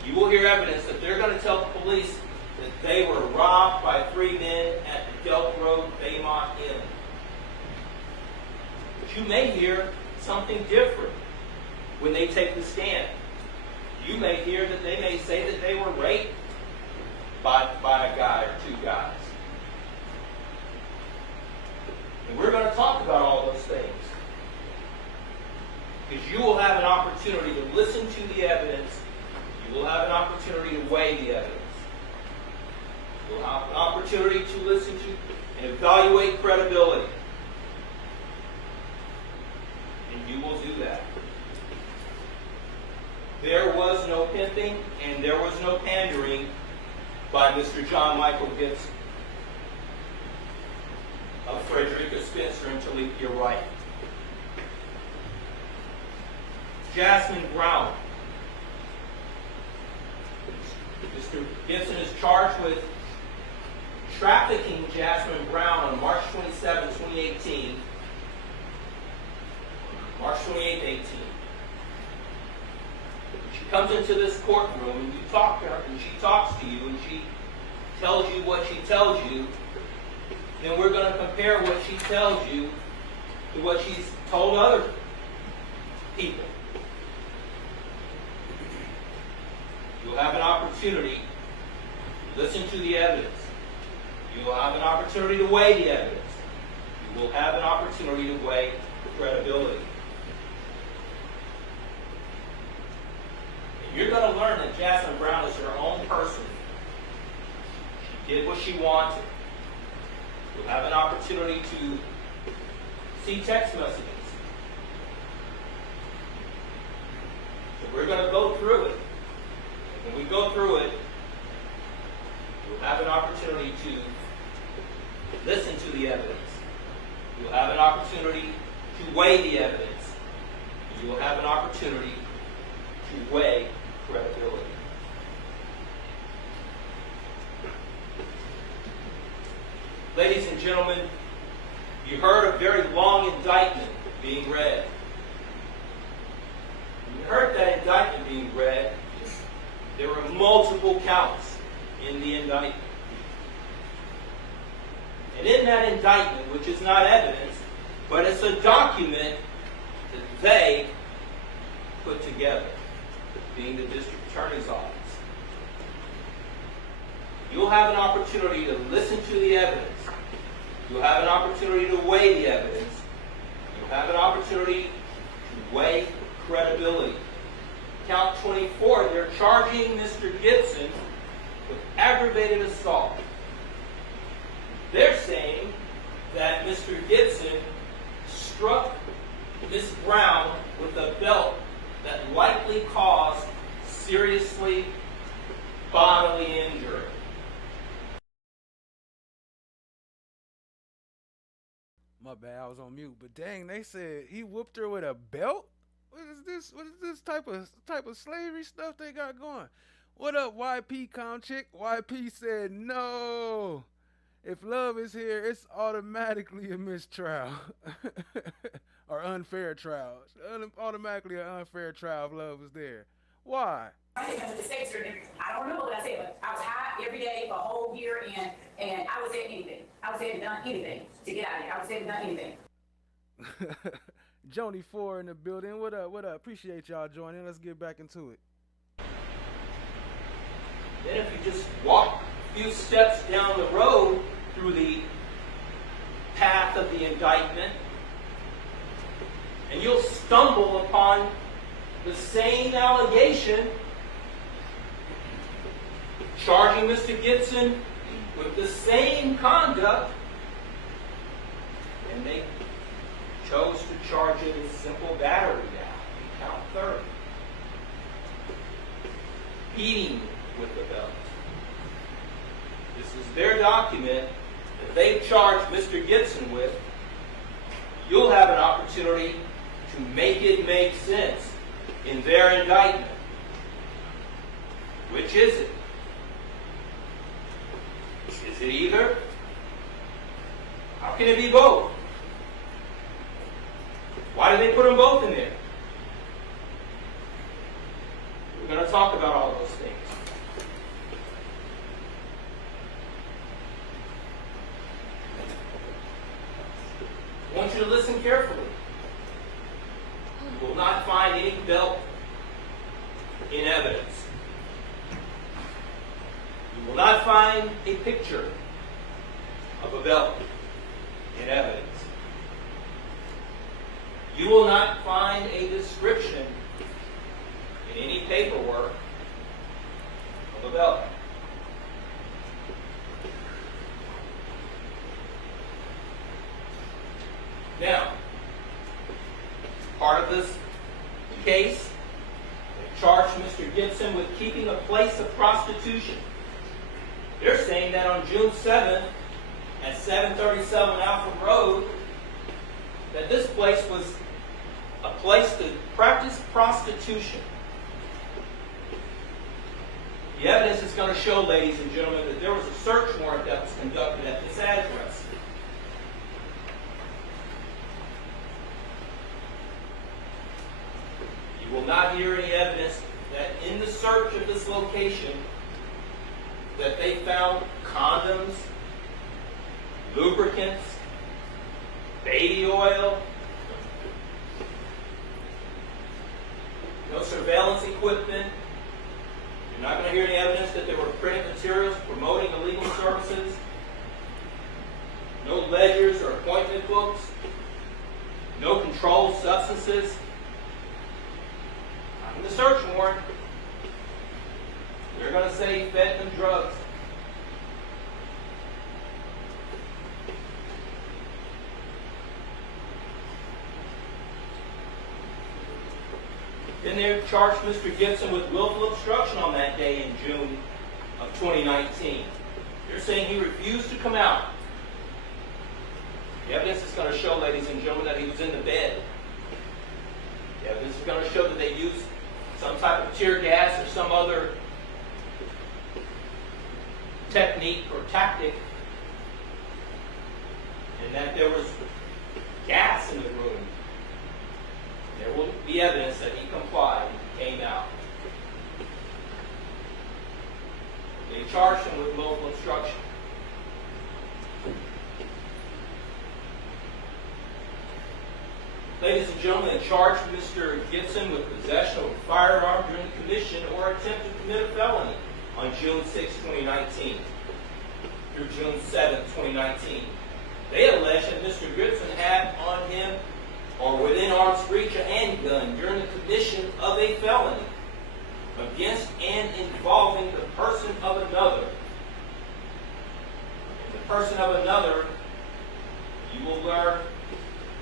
You will hear evidence that they're going to tell the police that they were robbed by 3 men at the Delk Road Baymont Inn. But you may hear something different when they take the stand. You may hear that they may say that they were raped by a guy or 2 guys. And we're going to talk about all those things. Because you will have an opportunity to listen to the evidence. You will have an opportunity to weigh the evidence. You will have an opportunity to listen to and evaluate credibility. And you will do that. There was no pimping and there was no pandering by Mr. John Michael Gibson of Frederica Spencer and Talithia Wright. Jasmine Brown. Mr. Gibson is charged with trafficking Jasmine Brown on March 27, 2018. March 28, 18. She comes into this courtroom and you talk to her and she talks to you and she tells you what she tells you. Then we're going to compare what she tells you to what she's told other people. You'll have an opportunity to listen to the evidence. You will have an opportunity to weigh the evidence. You will have an opportunity to weigh credibility. And you're going to learn that Jasmine Brown is her own person. She did what she wanted. You'll have an opportunity to see text messages. So we're going to go through it. When we go through it, you'll have an opportunity to listen to the evidence. You'll have an opportunity to weigh the evidence. You will have an opportunity to weigh credibility. Ladies and gentlemen, you heard a very long indictment being read. When you heard that indictment being read, there were multiple counts in the indictment. And in that indictment, which is not evidence, but it's a document that they put together, being the district attorney's office. You'll have an opportunity to listen to the evidence. You'll have an opportunity to weigh the evidence. You'll have an opportunity to weigh credibility. Count 24, they're charging Mr. Gibson with aggravated assault. They're saying that Mr. Gibson struck Ms. Brown with a belt that likely caused seriously bodily injury. My bad, I was on mute. But dang, they said he whooped her with a belt? What is this? What is this type of slavery stuff they got going? What up, YP Conchick? YP said no. If love is here, it's automatically a mistrial. Or unfair trial. Automatically an unfair trial if love is there. Why? I don't know what I said, but I was high every day for a whole year, and I would say anything. I would say and done anything to get out of here. I would say and done anything. Joni 4 in the building. What up? What up? Appreciate y'all joining. Let's get back into it. Then if you just walk a few steps down the road through the path of the indictment, and you'll stumble upon the same allegation charging Mr. Gibson with the same conduct, and they chose to charge it as simple battery now. Count 30. Beating with the belt. This is their document that they've charged Mr. Gibson with. you'll have an opportunity to make it make sense in their indictment. Which is it? Is it either? How can it be both? Why do they put them both in there? We're going to talk about all those things. I want you to listen carefully. You will not find any belt in evidence. You will not find a picture of a belt in evidence. You will not find a description in any paperwork of a belt. Now, part of this case, they charged Mr. Gibson with keeping a place of prostitution. They're saying that on June 7th at 737 Alfred Road, that this place was a place to practice prostitution. The evidence is going to show, ladies and gentlemen, that there was a search warrant that was conducted at this address. You will not hear any evidence that in the search of this location that they found condoms, lubricants, baby oil, no surveillance equipment. You're not going to hear any evidence that there were printed materials promoting illegal services, no ledgers or appointment books, no controlled substances. In the search warrant, they're going to say he fed them drugs. Then they charged Mr. Gibson with willful obstruction on that day in June of 2019. They're saying he refused to come out. The evidence is going to show, ladies and gentlemen, that he was in the bed. The evidence is going to show that they used some type of tear gas or some other technique or tactic, and that there was gas in the room. There will be evidence that he complied and came out. They charged him with willful obstruction. Ladies and gentlemen, they charged Mr. Gibson with possession of a firearm during the commission or attempt to commit a felony on June 6, 2019 through June 7, 2019. They allege that Mr. Gibson had on him or within arm's reach a handgun during the commission of a felony against and involving the person of another. The person of another, you will learn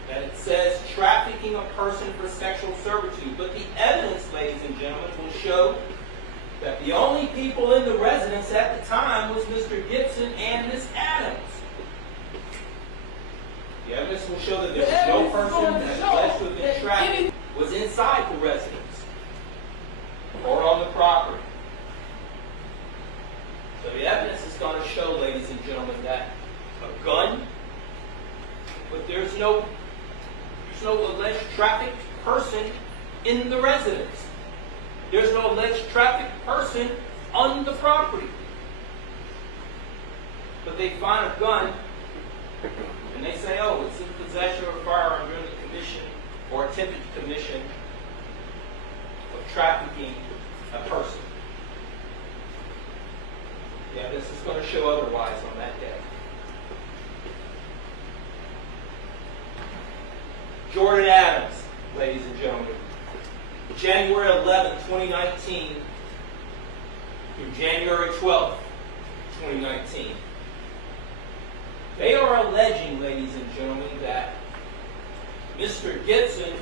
that it says trafficking a person for sexual servitude. But the evidence, ladies and gentlemen, will show that the only people in the residence at the time was Mr. Gibson and Miss Adams. The evidence will show that there was no person that alleged to have been trafficked was inside the residence or on the property. So the evidence is going to show, ladies and gentlemen, that a gun, but there's no alleged trafficked person in the residence. There's no alleged trafficked person on the property. But they find a gun and they say, oh, it's in possession of a firearm during the commission or attempted commission of trafficking a person. Yeah, this is going to show otherwise on that day. Jordan Adams, ladies and gentlemen, January 11, 2019 through January 12, 2019. They are alleging, ladies and gentlemen, that Mr. Gibson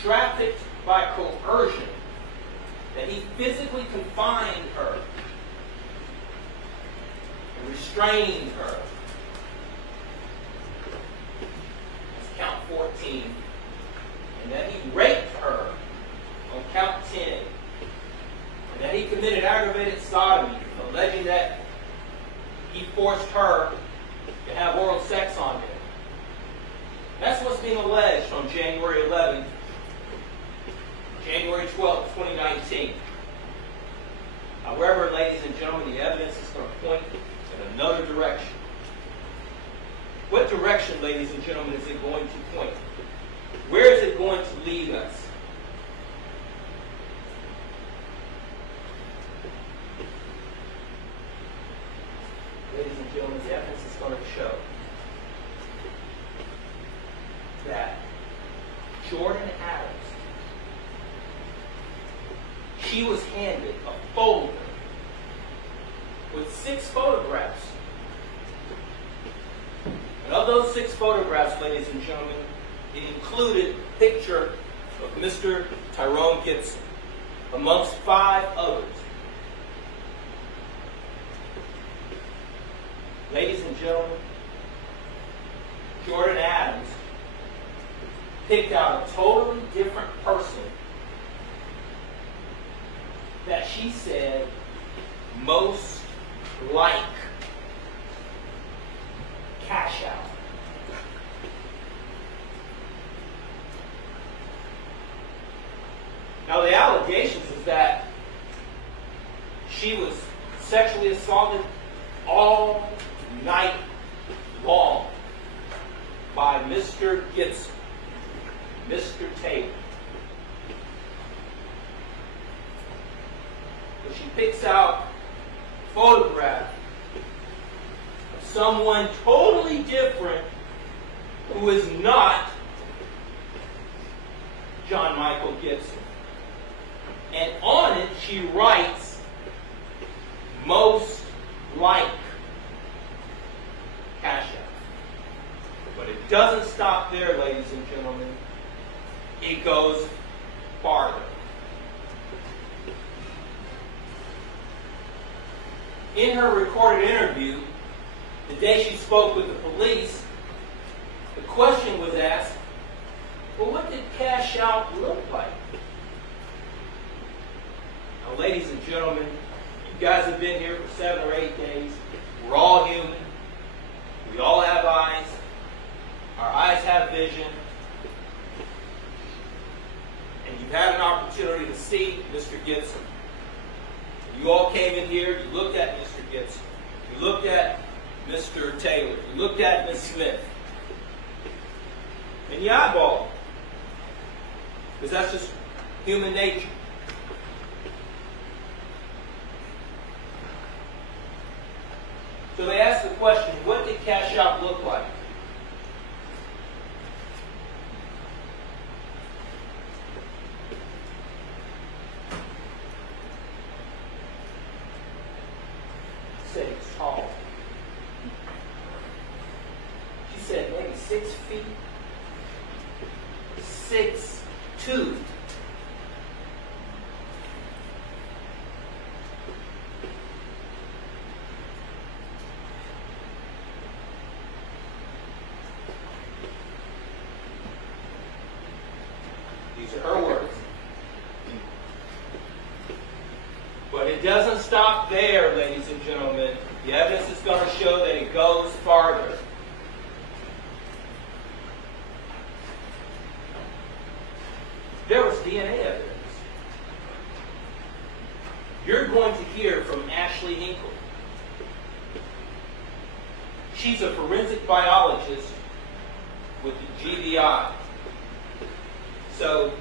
trafficked by coercion, that he physically confined her and restrained her. 14, and that he raped her on count 10, and that he committed aggravated sodomy, alleging that he forced her to have oral sex on him. That's what's being alleged on January 11th, January 12th, 2019. However, ladies and gentlemen, the evidence is going to point in another direction. What direction, ladies and gentlemen, is it going to point? Where is it going to lead us? Ladies and gentlemen, the evidence is going to show that Jordan Adams, she was handed a folder with 6 photographs. And of those 6 photographs, ladies and gentlemen, it included a picture of Mr. Tyrone Gibson, amongst 5 others. Ladies and gentlemen, Jordan Adams picked out a totally different person that she said most like cash out. Now the allegations is that she was sexually assaulted all night long by Mr. Gibson, Mr. Taylor. But she picks out a photograph of someone totally different who is not John Michael Gibson. And on it she writes, most like cash out. But it doesn't stop there, ladies and gentlemen. It goes farther. In her recorded interview, the day she spoke with the police, the question was asked, well, what did cash out look like? Now, ladies and gentlemen, you guys have been here for 7 or 8 days. We're all human. We all have eyes. Our eyes have vision. And you've had an opportunity to see Mr. Gibson. You all came in here, you looked at Mr. Gibson. You looked at Mr. Taylor. You looked at Ms. Smith. And you eyeballed. Because that's just human nature. So they asked the question, what did cash out look like? Said he was tall. She said maybe 6 feet. 6'2". These are her words. But it doesn't stop there, ladies and gentlemen. The evidence is going to show that it goes farther. There was DNA evidence. You're going to hear from Ashley Hinkle. She's a forensic biologist with the GBI. So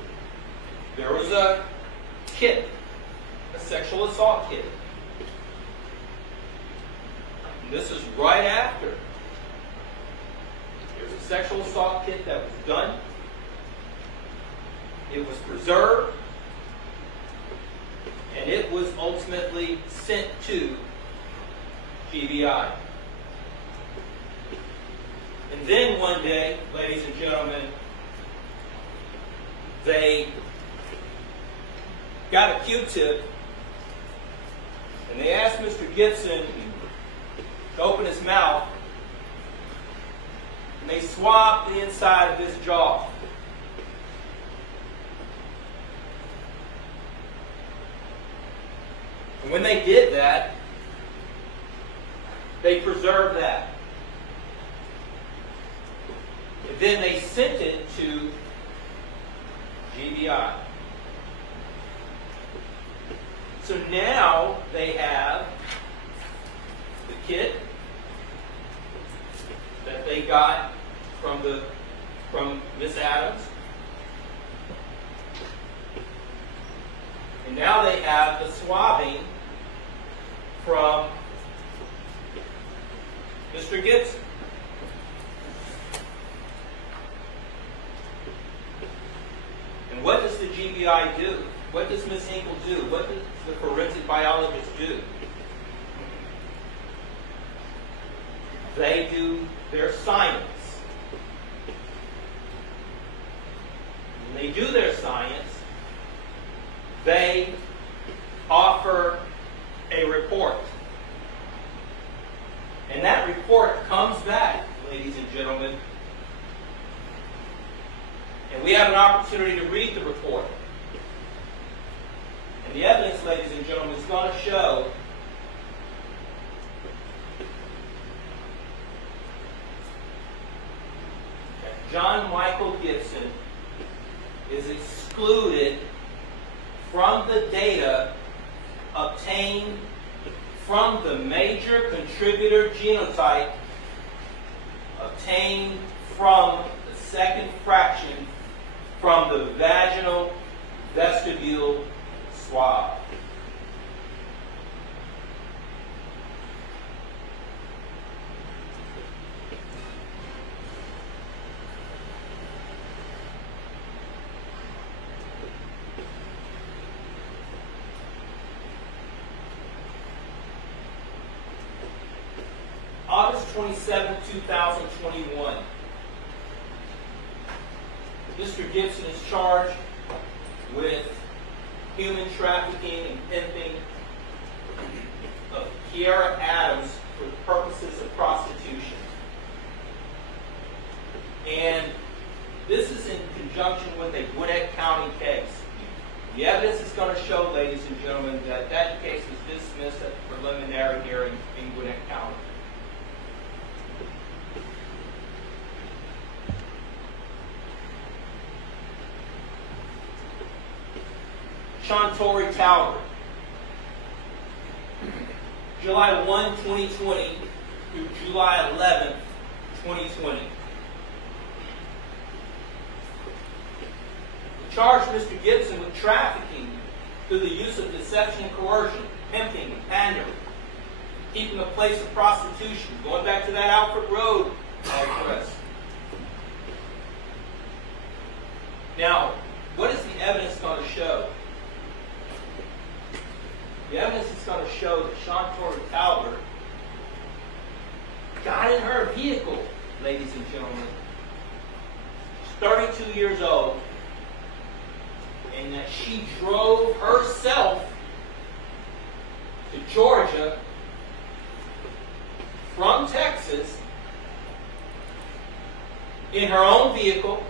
there was a kit, a sexual assault kit. And this is right after. There's a sexual assault kit that was done. It was preserved, and it was ultimately sent to GBI. And then one day, ladies and gentlemen, they got a Q-tip, and they asked Mr. Gibson to open his mouth and they swabbed the inside of his jaw. And when they did that, they preserved that. And then they sent it to GBI. So now they have the kit that they got from Miss Adams. And now they have the swabbing from Mr. Gibson. And what does the GBI do? What does Ms. Hinkle do? What does the forensic biologist do? They do their science. When they do their science, they offer a report. And that report comes back, ladies and gentlemen. And we have an opportunity to read the report. And the evidence, ladies and gentlemen, is going to show that John Michael Gibson is excluded from the data obtained from the major contributor genotype obtained from the second fraction from the vaginal vestibule swab. August 27, 2021. Mr. Gibson is charged with human trafficking and pimping of Kiara Adams for the purposes of prostitution. And this is in conjunction with a Gwinnett County case. The evidence is going to show, ladies and gentlemen, that that case was dismissed at the preliminary hearing in Gwinnett County. Shontori Talbert, July 1, 2020 through July 11, 2020. Charged Mr. Gibson with trafficking through the use of deception and coercion, pimping, and pandering, keeping a place of prostitution, going back to that Alfred Road address. Now, what is the evidence going to show? The evidence is going to show that Shontori Talbert got in her vehicle, ladies and gentlemen. She's 32 years old, and that she drove herself to Georgia from Texas in her own vehicle.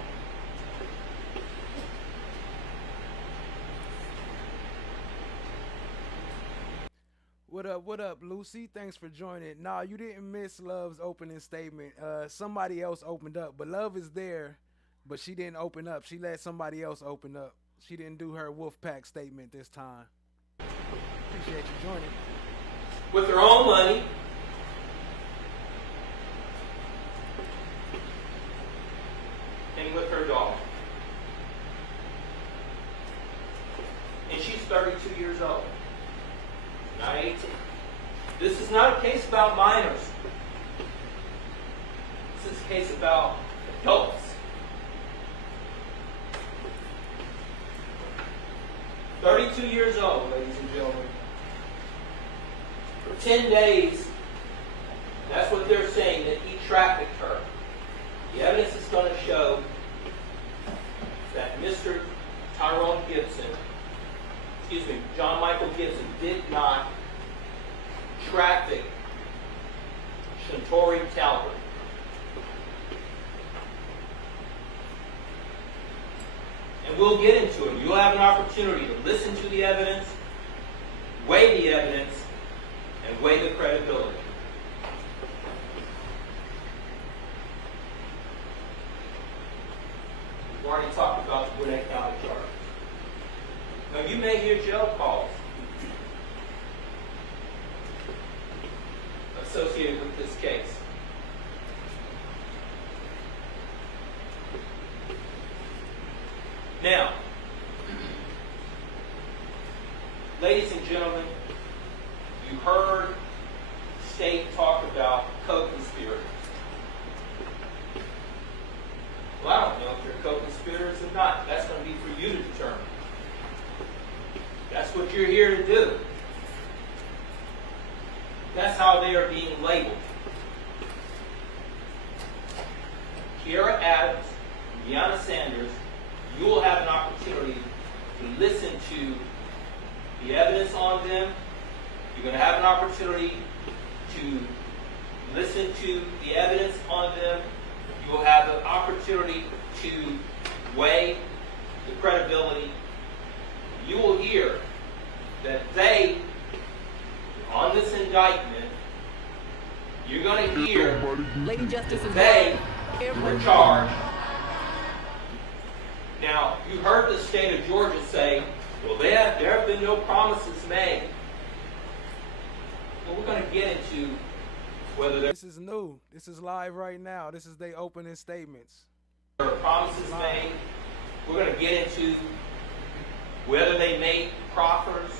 What up, Lucy? Thanks for joining. Nah, you didn't miss Love's opening statement. Somebody else opened up, but Love is there, but she didn't open up. She let somebody else open up. She didn't do her Wolfpack statement this time. Appreciate you joining. With her own money, and with her dog. And she's 32 years old. Not 18. This is not a case about minors. This is a case about adults. 32 years old, ladies and gentlemen. For 10 days, that's what they're saying, that he trafficked her. The evidence is going to show that Mr. Tyrone Gibson, John Michael Gibson, did not traffic Shontori Talbert. and we'll get into it. You'll have an opportunity to listen to the evidence, weigh the evidence, and weigh the credibility. We've already talked about the Gwinnett County charges. Now, you may hear jail calls associated with this case. Now, ladies and gentlemen, you heard State talk about co-conspirators. Well, I don't know if they're co-conspirators or not. That's going to be for you to determine. That's what you're here to do. That's how they are being labeled. Kiara Adams, Deanna Sanders, you will have an opportunity to listen to the evidence on them. You're going to have an opportunity to listen to the evidence on them. You will have the opportunity to weigh the credibility. You will hear that they, on this indictment, you're going to hear that they were charged. Now, you heard the state of Georgia say, well, there have been no promises made. Well, we're going to get into whether This is new. This is live right now. This is their opening statements. there are promises made. We're going to get into whether they made proffers,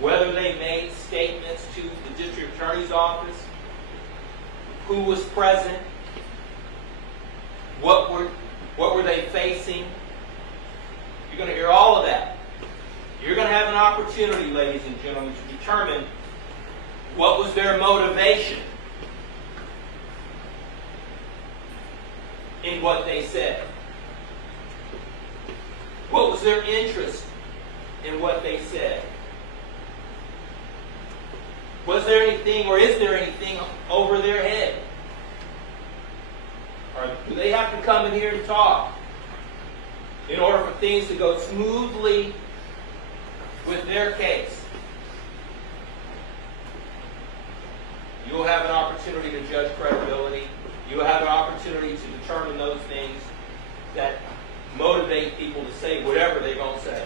whether they made statements to the district attorney's office, who was present, what were they facing. You're going to hear all of that. You're going to have an opportunity, ladies and gentlemen, to determine what was their motivation in what they said. What was their interest in what they said? Was there anything, or is there anything over their head? Or do they have to come in here and talk in order for things to go smoothly with their case? You will have an opportunity to judge credibility. You will have an opportunity to determine those things that motivate people to say whatever they're going to say.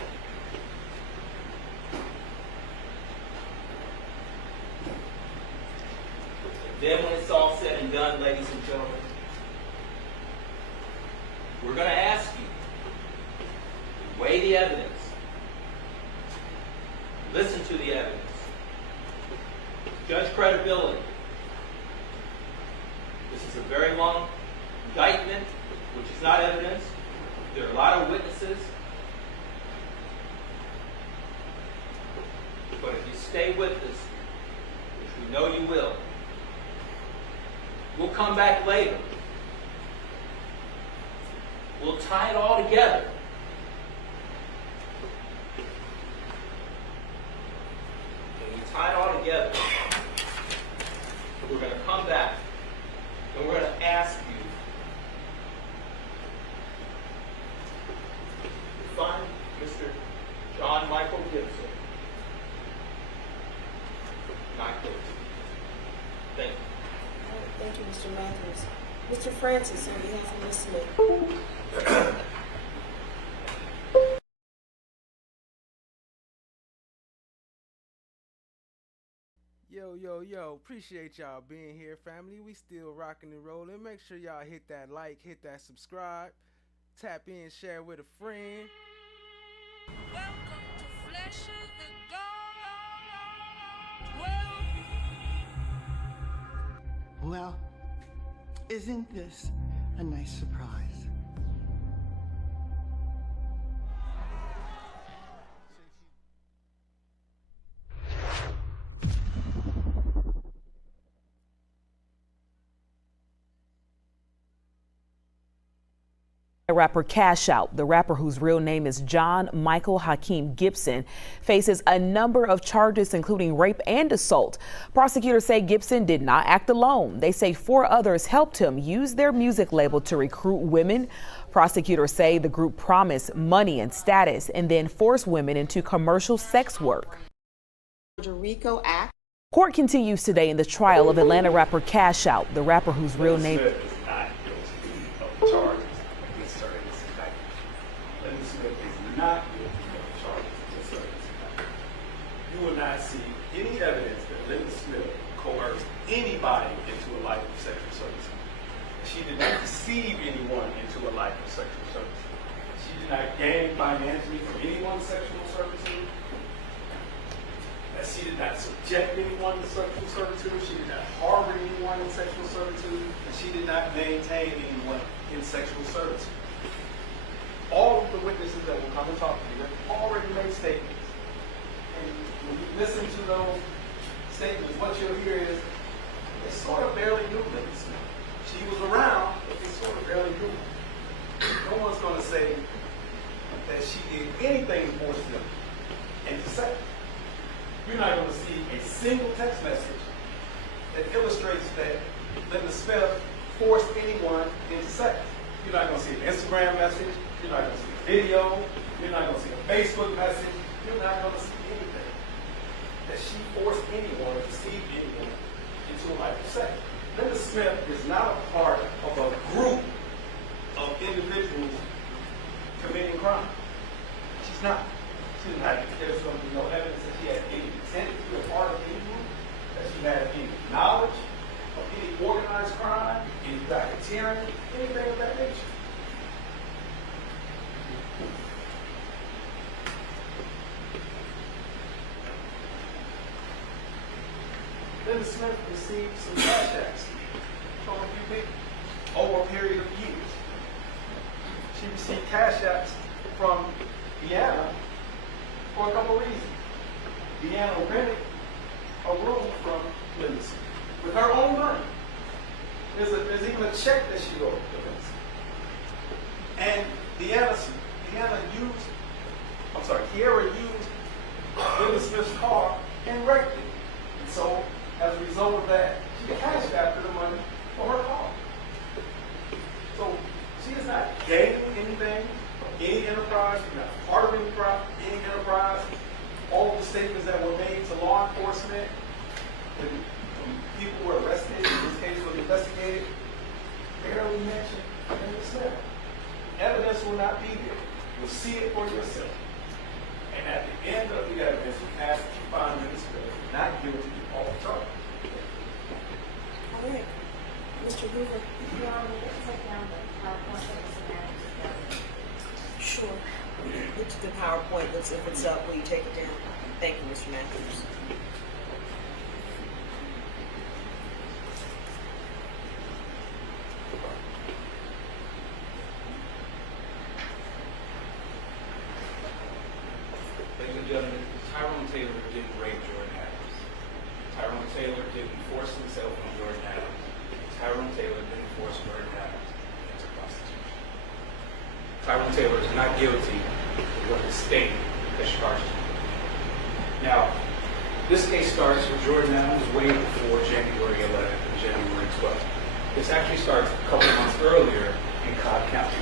Then when it's all said and done, ladies and gentlemen, we're going to ask you to weigh the evidence, listen to the evidence, judge credibility. This is a very long indictment, which is not evidence. There are a lot of witnesses. But if you stay with us, which we know you will, we'll come back later. We'll tie it all together. When we tie it all together, we're going to come back and we're going to ask you to find Mr. John Michael Gibson. Not guilty. Thank you. Thank you, Mr. Matthews. Mr. Francis, on behalf of Ms. Smith. Yo, appreciate y'all being here, family. We still rocking and rolling. Make sure y'all hit that like, hit that subscribe, tap in, share with a friend. Welcome to Flesh of the God. Well, isn't this a nice surprise? Rapper Cash Out, the rapper whose real name is John Michael Hakeem Gibson, faces a number of charges, including rape and assault. Prosecutors say Gibson did not act alone. They say 4 others helped him use their music label to recruit women. Prosecutors say the group promised money and status and then forced women into commercial sex work. Rico Act. Court continues today in the trial of Atlanta rapper Cash Out, the rapper whose real name charges against her in this indictment. Linda Smith is not guilty of charges against her in this indictment. You will not see any evidence that Linda Smith coerced anybody into a life of sexual service. She did not deceive anyone into a life of sexual service. She did not gain financially from anyone's sexual servitude. She did not subject anyone to sexual servitude. She did not harbor anyone in sexual servitude. And she did not maintain anyone in sexual servitude. All of the witnesses that will come and talk to you have already made statements. And when you listen to those statements, what you'll hear is they sort of barely knew Linda Smith. She was around, but they sort of barely knew her. No one's going to say that she did anything to force them into sex. You're not going to see a single text message that illustrates that Linda Smith forced anyone into sex. You're not going to see an Instagram message. You're not going to see a video. You're not going to see a Facebook message. You're not going to see anything that she forced anyone to deceive anyone into a life of sex. Linda Smith is not a part of a group of individuals committing crime. She's not. There's going to be no evidence that she had any intent to be a part of any group, that she had any knowledge of any organized crime, any racketeering, anything of that nature. Linda Smith received some cash checks from a few people over a period of years. She received cash checks from Deanna for a couple reasons. Deanna rented a room from Linda Smith with her own money. There's even a check that she wrote to Linda Smith. And Kiara used Linda Smith's car and wrecked it. And so, as a result of that, she cashed after the money for her car. So, she is not gaining anything from any enterprise. She's not part of any enterprise. All of the statements that were made to law enforcement, when people were arrested, in this case was investigated, barely mentioned Linda Smith. Evidence will not be there. You'll see it for yourself. And at the end of the evidence, we ask that you find Linda Smith not guilty of all charges. All right. Mr. Hoover. Sure. It's the PowerPoint. If it's up, will you take it down? Thank you, Mr. Matthews. Ladies and gentlemen, Tyrone Taylor didn't rape Jordan Adams. Tyrone Taylor didn't force himself on Jordan Adams. Tyrone Taylor didn't force Jordan Adams into prostitution. Tyrone Taylor is not guilty of what the state has charged him. Now, this case starts with Jordan Adams way before January 11th and January 12th. This actually starts a couple months earlier in Cobb County.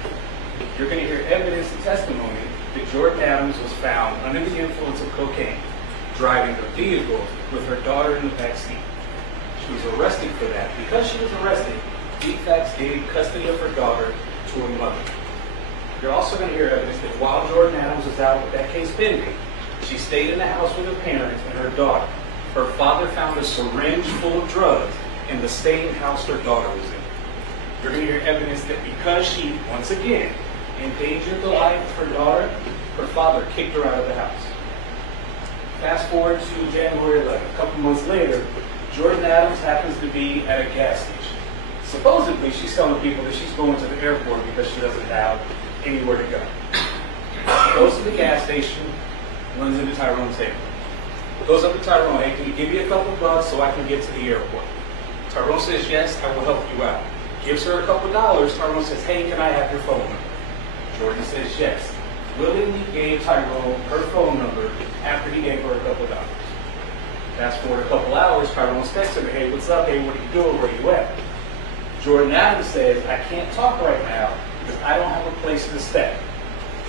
You're going to hear evidence and testimony that Jordan Adams was found under the influence of cocaine, driving a vehicle with her daughter in the back seat. She was arrested for that. Because she was arrested, DFACS gave custody of her daughter to her mother. You're also going to hear evidence that while Jordan Adams was out with that case pending, she stayed in the house with her parents and her daughter. Her father found a syringe full of drugs in the same house her daughter was in. You're going to hear evidence that because she, once again, endangered the life of her daughter, her father kicked her out of the house. Fast forward to January 11th. A couple months later, Jordan Adams happens to be at a gas station. Supposedly, she's telling people that she's going to the airport because she doesn't have anywhere to go. She goes to the gas station, runs into Tyrone Taylor. Goes up to Tyrone, hey, can you give me a couple bucks so I can get to the airport? Tyrone says, yes, I will help you out. Gives her a couple dollars. Tyrone says, hey, can I have your phone number? Jordan says yes. Willingly gave Tyrone her phone number after he gave her a couple of dollars. Fast forward a couple hours, Tyrone's texting her, hey, what's up? Hey, what are you doing? Where you at? Jordan Adams says, I can't talk right now because I don't have a place to stay.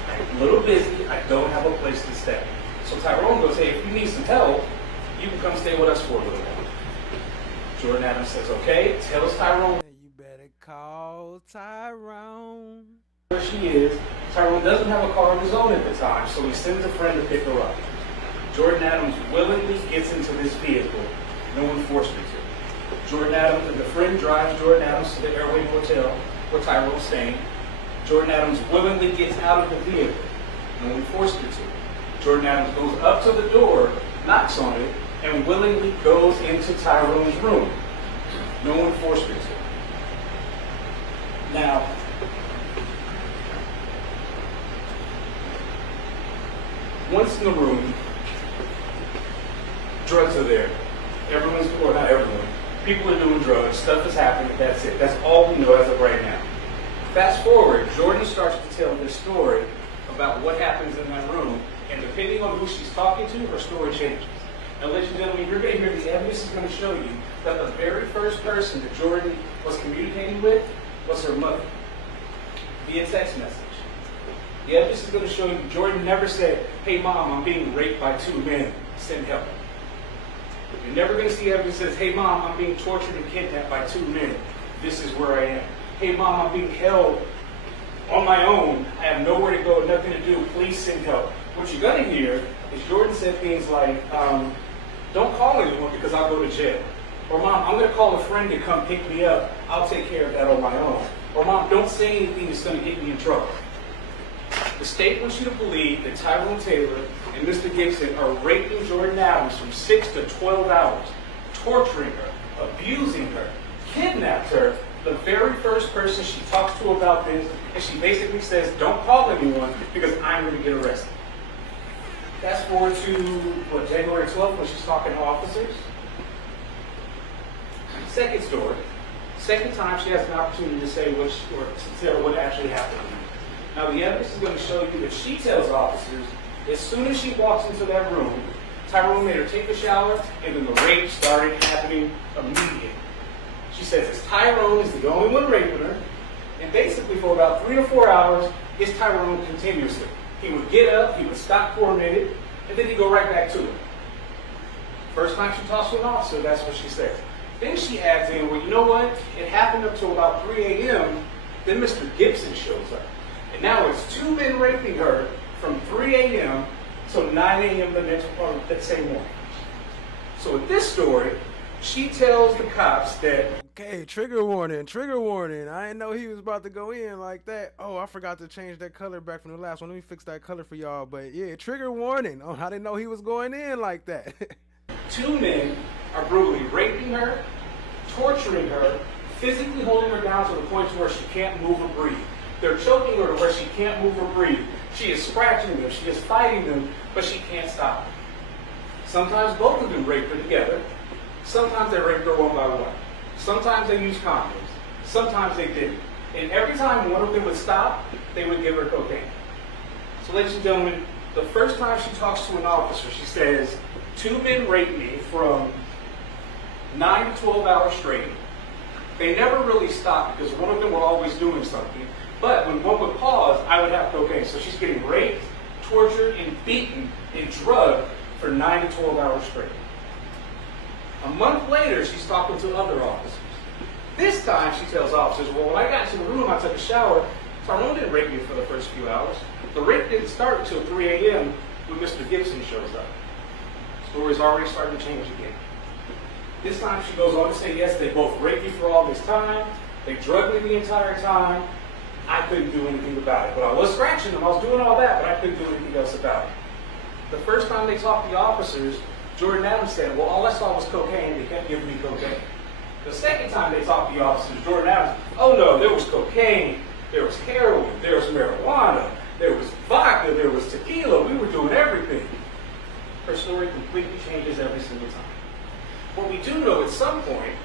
I'm a little busy. I don't have a place to stay. So Tyrone goes, hey, if you need some help, you can come stay with us for a little while. Jordan Adams says, okay, tells Tyrone. You better call Tyrone. Where she is. Tyrone doesn't have a car of his own at the time, so he sends a friend to pick her up. Jordan Adams willingly gets into this vehicle. No one forced her to. Jordan Adams and the friend drives Jordan Adams to the Airway Hotel where Tyrone's staying. Jordan Adams willingly gets out of the vehicle. No one forced her to. Jordan Adams goes up to the door, knocks on it, and willingly goes into Tyrone's room. No one forced her to. Now, once in the room, drugs are there. Everyone's, or not everyone, people are doing drugs, stuff is happening, that's it. That's all we know as of right now. Fast forward, Jordan starts to tell this story about what happens in that room, and depending on who she's talking to, her story changes. Now, ladies and gentlemen, you're going to hear the evidence is going to show you that the very first person that Jordan was communicating with was her mother, via text message. The evidence is going to show you Jordan never said, hey mom, I'm being raped by 2 men, send help. You're never going to see evidence that says, hey mom, I'm being tortured and kidnapped by 2 men, this is where I am. Hey mom, I'm being held on my own, I have nowhere to go, nothing to do, please send help. What you're going to hear is Jordan said things like, don't call anyone because I'll go to jail. Or mom, I'm going to call a friend to come pick me up, I'll take care of that on my own. Or mom, don't say anything that's going to get me in trouble. The state wants you to believe that Tyrone Taylor and Mr. Gibson are raping Jordan Adams from 6 to 12 hours, torturing her, abusing her, kidnapped her, the very first person she talks to about this, and she basically says, don't call anyone because I'm going to get arrested. Fast forward to, January 12th when she's talking to officers. Second story. Second time she has an opportunity to say or to tell what actually happened. Now the evidence is going to show you that she tells officers, as soon as she walks into that room, Tyrone made her take a shower, and then the rape started happening immediately. She says it's Tyrone is the only one raping her, and basically for about 3 or 4 hours, it's Tyrone continuously. He would get up, he would stop for a minute, and then he'd go right back to it. First time she talks to an officer, that's what she says. Then she adds in, well, you know what? It happened up to about 3 a.m., then Mr. Gibson shows up. And now it's 2 men raping her from 3 a.m. till 9 a.m. that same morning. So with this story, she tells the cops that... Okay, trigger warning, trigger warning. I didn't know he was about to go in like that. Oh, I forgot to change that color back from the last one. Let me fix that color for y'all. But yeah, trigger warning. Oh, I didn't know he was going in like that. 2 men are brutally raping her, torturing her, physically holding her down to the point to where she can't move or breathe. They're choking her to where she can't move or breathe. She is scratching them, she is fighting them, but she can't stop them. Sometimes both of them rape her together. Sometimes they raped her one by one. Sometimes they used condoms. Sometimes they didn't. And every time one of them would stop, they would give her cocaine. So ladies and gentlemen, the first time she talks to an officer, she says, 2 men raped me from 9 to 12 hours straight. They never really stopped because one of them were always doing something. But when one would pause, I would have cocaine. So she's getting raped, tortured, and beaten, and drugged for 9 to 12 hours straight. A month later, she's talking to other officers. This time, she tells officers, well, when I got to the room, I took a shower. Tyrone didn't rape me for the first few hours. The rape didn't start until 3 a.m. when Mr. Gibson shows up. Story's already starting to change again. This time, she goes on to say, yes, they both raped me for all this time. They drugged me the entire time. I couldn't do anything about it. But I was scratching them. I was doing all that, but I couldn't do anything else about it. The first time they talked to the officers, Jordan Adams said, well, all I saw was cocaine. They kept giving me cocaine. The second time they talked to the officers, Jordan Adams, oh no, there was cocaine, there was heroin, there was marijuana, there was vodka, there was tequila. We were doing everything. Her story completely changes every single time. What we do know at some point,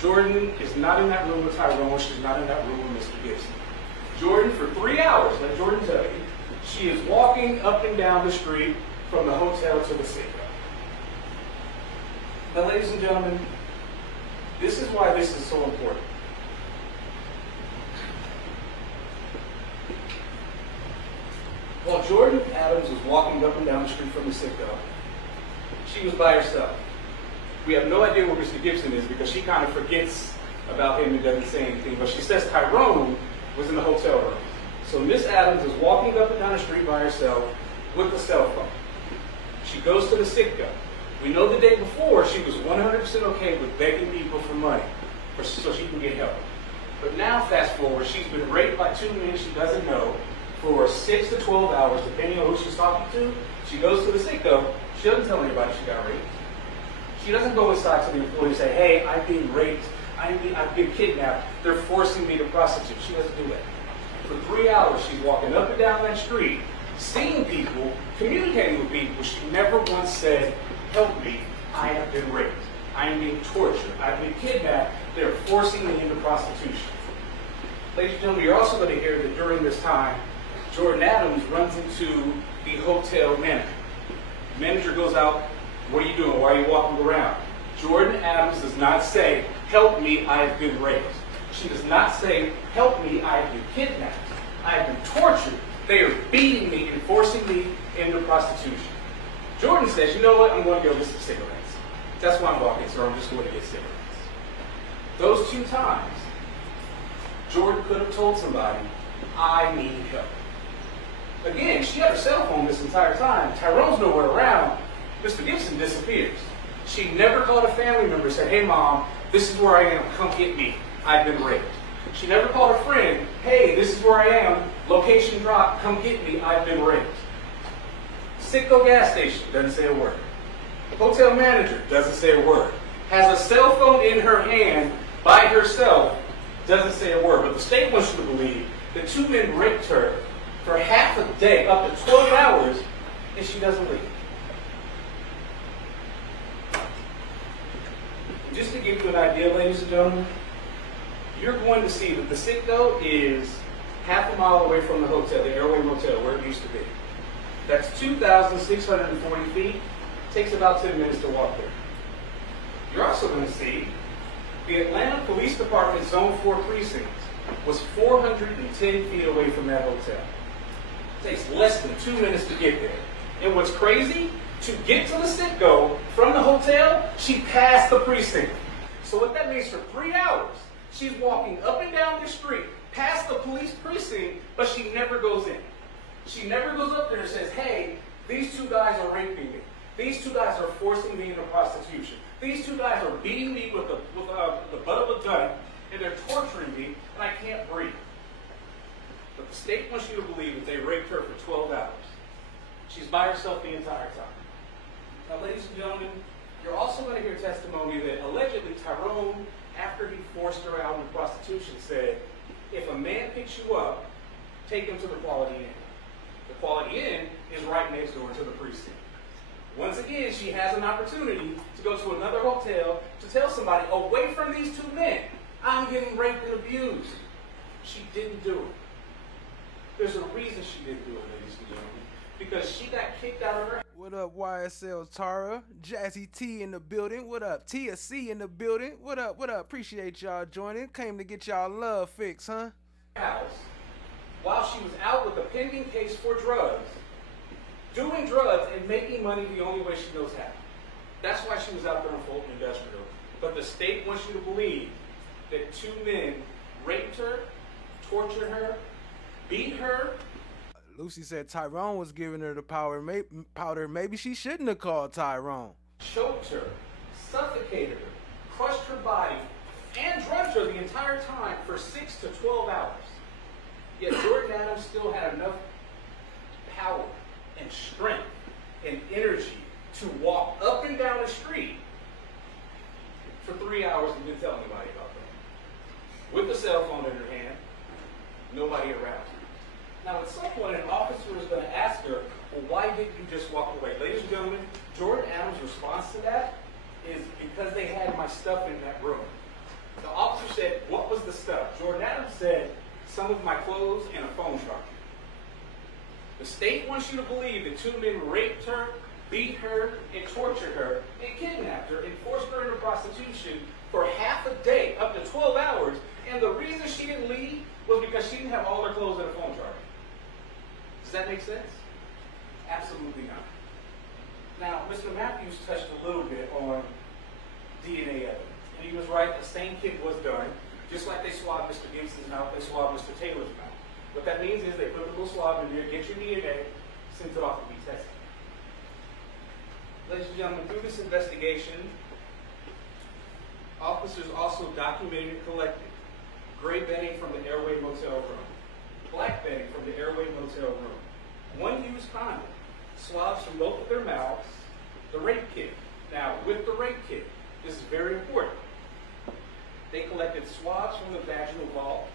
Jordan is not in that room with Tyrone. She's not in that room with Mr. Gibson. Jordan, for 3 hours, let Jordan tell you, she is walking up and down the street from the hotel to the Citgo. Now, ladies and gentlemen, this is why this is so important. While Jordan Adams was walking up and down the street from the Citgo, she was by herself. We have no idea where Mr. Gibson is because she kind of forgets about him and doesn't say anything, but she says Tyrone was in the hotel room. So Miss Adams is walking up and down the street by herself with a cell phone. She goes to the Citgo. We know the day before she was 100% okay with begging people for money so she can get help. But now, fast forward, she's been raped by 2 men she doesn't know for 6 to 12 hours, depending on who she's talking to. She goes to the Citgo. She doesn't tell anybody she got raped. She doesn't go inside to the employee and say, hey, I'm being raped. I've been kidnapped. They're forcing me to prostitute. She doesn't do that. For 3 hours, she's walking up and down that street, seeing people, communicating with people. She never once said, help me, I have been raped. I am being tortured. I've been kidnapped. They're forcing me into prostitution. Ladies and gentlemen, you're also going to hear that during this time, Jordan Adams runs into the hotel manager. The manager goes out, what are you doing? Why are you walking around? Jordan Adams does not say, help me, I have been raped. She does not say, help me, I have been kidnapped. I have been tortured. They are beating me and forcing me into prostitution. Jordan says, you know what, I'm going to go get some cigarettes. That's why I'm walking, so I'm just going to get cigarettes. Those 2 times, Jordan could have told somebody, I need help. Again, she had her cell phone this entire time. Tyrone's nowhere around. Mr. Gibson disappears. She never called a family member and said, hey mom, this is where I am, come get me. I've been raped. She never called a friend, hey, this is where I am, location drop, come get me, I've been raped. Citgo gas station, doesn't say a word. Hotel manager, doesn't say a word. Has a cell phone in her hand by herself, doesn't say a word. But the state wants you to believe that 2 men raped her for half a day, up to 12 hours, and she doesn't leave. Just to give you an idea, ladies and gentlemen, you're going to see that the Citgo is half a mile away from the hotel, the Airway Motel, where it used to be. That's 2,640 feet. Takes about 10 minutes to walk there. You're also going to see the Atlanta Police Department Zone 4 precinct was 410 feet away from that hotel. It takes less than 2 minutes to get there. And what's crazy, to get to the Citgo from the hotel, she passed the precinct. So what that means, for 3 hours, she's walking up and down the street, past the police precinct, but she never goes in. She never goes up there and says, hey, these 2 guys are raping me. These 2 guys are forcing me into prostitution. These 2 guys are beating me with the butt of a gun, and they're torturing me, and I can't breathe. But the state wants you to believe that they raped her for 12 hours. She's by herself the entire time. Now, ladies and gentlemen, you're also going to hear testimony that allegedly Tyrone, after he forced her out into prostitution, said, if a man picks you up, take him to the Quality Inn. The Quality Inn is right next door to the precinct. Once again, she has an opportunity to go to another hotel to tell somebody, away from these 2 men, I'm getting raped and abused. She didn't do it. There's a reason she didn't do it, ladies and gentlemen. Because she got kicked out of her. What up, YSL Tara? Jazzy T in the building. What up? Tia C in the building. What up? What up? Appreciate y'all joining. Came to get y'all love fix, huh? House, while she was out with a pending case for drugs, doing drugs and making money the only way she knows how. That's why she was out there in Fulton Industrial. But the state wants you to believe that 2 men raped her, tortured her, beat her. Lucy said Tyrone was giving her the powder. Maybe she shouldn't have called Tyrone. Choked her, suffocated her, crushed her body, and drugged her the entire time for 6 to 12 hours. Yet Jordan Adams still had enough power and strength and energy to walk up and down the street for 3 hours and didn't tell anybody about that. With a cell phone in her hand, nobody around her. Now, at some point, an officer is going to ask her, well, why didn't you just walk away? Ladies and gentlemen, Jordan Adams' response to that is, because they had my stuff in that room. The officer said, what was the stuff? Jordan Adams said, some of my clothes, and a phone charger. The state wants you to believe that 2 men raped her, beat her, and tortured her, and kidnapped her, and forced her into prostitution for half a day, up to 12 hours, and the reason she didn't leave was because she didn't have all her clothes and a phone charger. Does that make sense? Absolutely not. Now, Mr. Matthews touched a little bit on DNA evidence, and he was right, a stain kit was done, just like they swabbed Mr. Gibson's mouth, they swabbed Mr. Taylor's mouth. What that means is they put a little swab in there, get your DNA, send it off to be tested. Ladies and gentlemen, through this investigation, officers also documented and collected gray bedding from the Airway Motel room, black bedding from the Airway Motel room, one used condom, swabs from both of their mouths, the rape kit. Now, with the rape kit, this is very important. They collected swabs from the vaginal vault,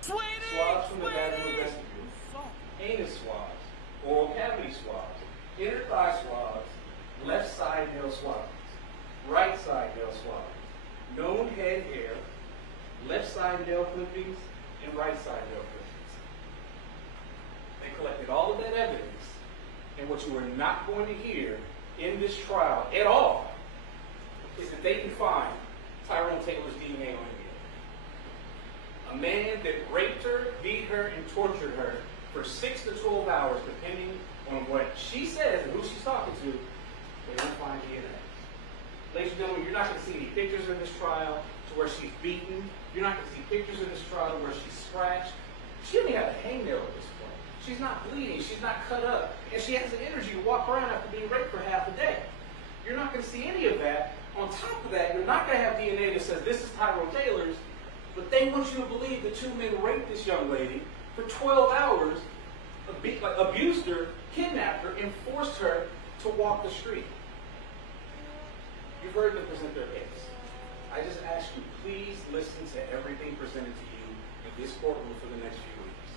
swabs from the vaginal vestibule, anus swabs, oral cavity swabs, inner thigh swabs, left side nail swabs, right side nail swabs, known head hair, left side nail clippings, and right side nail clippings. They collected all of that evidence, and what you are not going to hear in this trial at all is that they can find Tyrone Taylor's DNA on him. A man that raped her, beat her, and tortured her for 6 to 12 hours, depending on what she says and who she's talking to, they won't find DNA. Ladies and gentlemen, you're not going to see any pictures in this trial to where she's beaten. You're not going to see pictures in this trial where she's scratched. She only had a hangnail at this point. She's not bleeding. She's not cut up. And she has the energy to walk around after being raped for half a day. You're not going to see any of that. On top of that, you're not going to have DNA that says this is Tyrone Taylor's, but they want you to believe the 2 men raped this young lady for 12 hours, abused her, kidnapped her, and forced her to walk the street. You've heard them present their case. I just ask you, please listen to everything presented to you in this courtroom for the next few weeks.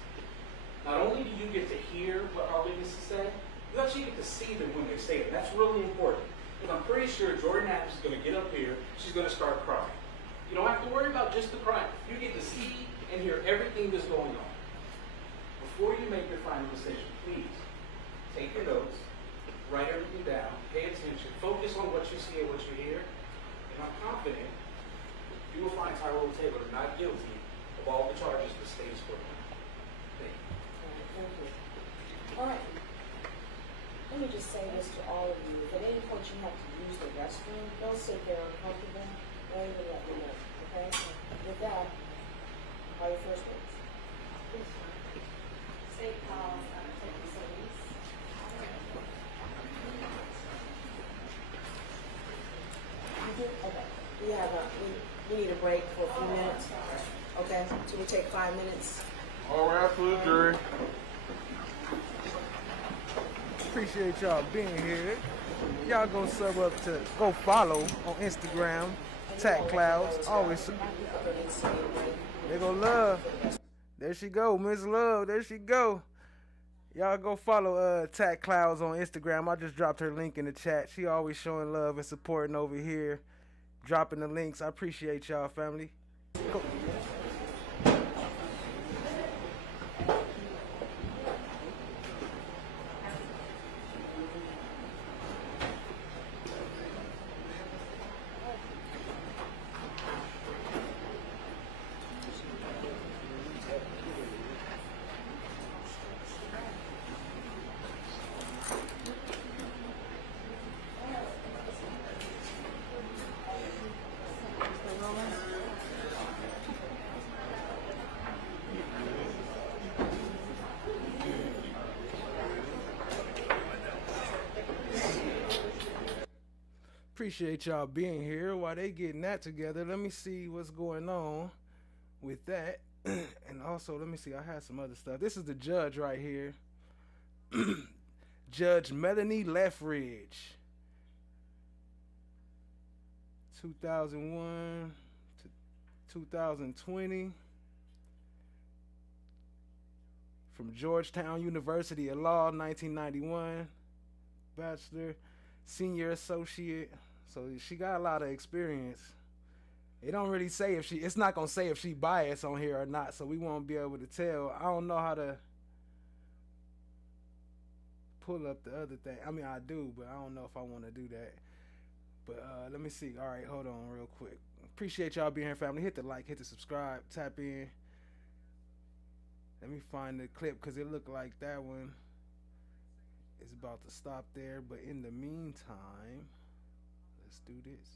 Not only do you get to hear what our witnesses say, you actually get to see them when they say it. That's really important. Because I'm pretty sure Jordan Adams is going to get up here, she's going to start crying. You don't have to worry about just the crying. You get to see and hear everything that's going on. Before you make your final decision, please take your notes, write everything down, pay attention, focus on what you see and what you hear, and I'm confident you will find Tyrone Taylor not guilty of all the charges the state is putting on. Thank you. Thank you. All right. Let me just say this to all of you. If at any point you have to use the restroom, don't sit there uncomfortable. Don't even let me know, okay? With that, are your first words? Please. State calls, taking service. You do? Okay. We need a break for a few minutes. Okay? So we take 5 minutes. All right, for the jury. Appreciate y'all being here. Y'all go sub up to, go follow on Instagram, Tack Clouds. Always. They go Love. There she go, Miss Love. There she go. Y'all go follow Tack Clouds on Instagram. I just dropped her link in the chat. She always showing love and supporting over here, dropping the links. I appreciate y'all, family. Go. Appreciate y'all being here while they getting that together. Let me see what's going on with that. And also, let me see, I had some other stuff. This is the judge right here. Judge Melanie Lethridge. 2001 to 2020. From Georgetown University of Law, 1991. Bachelor, senior associate. So she got a lot of experience. It don't really say if she, it's not gonna say if she biased on here or not, so we won't be able to tell. I don't know how to pull up the other thing. I mean, I do, but I don't know if I want to do that. But let me see. All right, hold on real quick. Appreciate y'all being here, family. Hit the like, hit the subscribe, tap in. Let me find the clip because it looked like that one is about to stop there. But in the meantime, let's do this.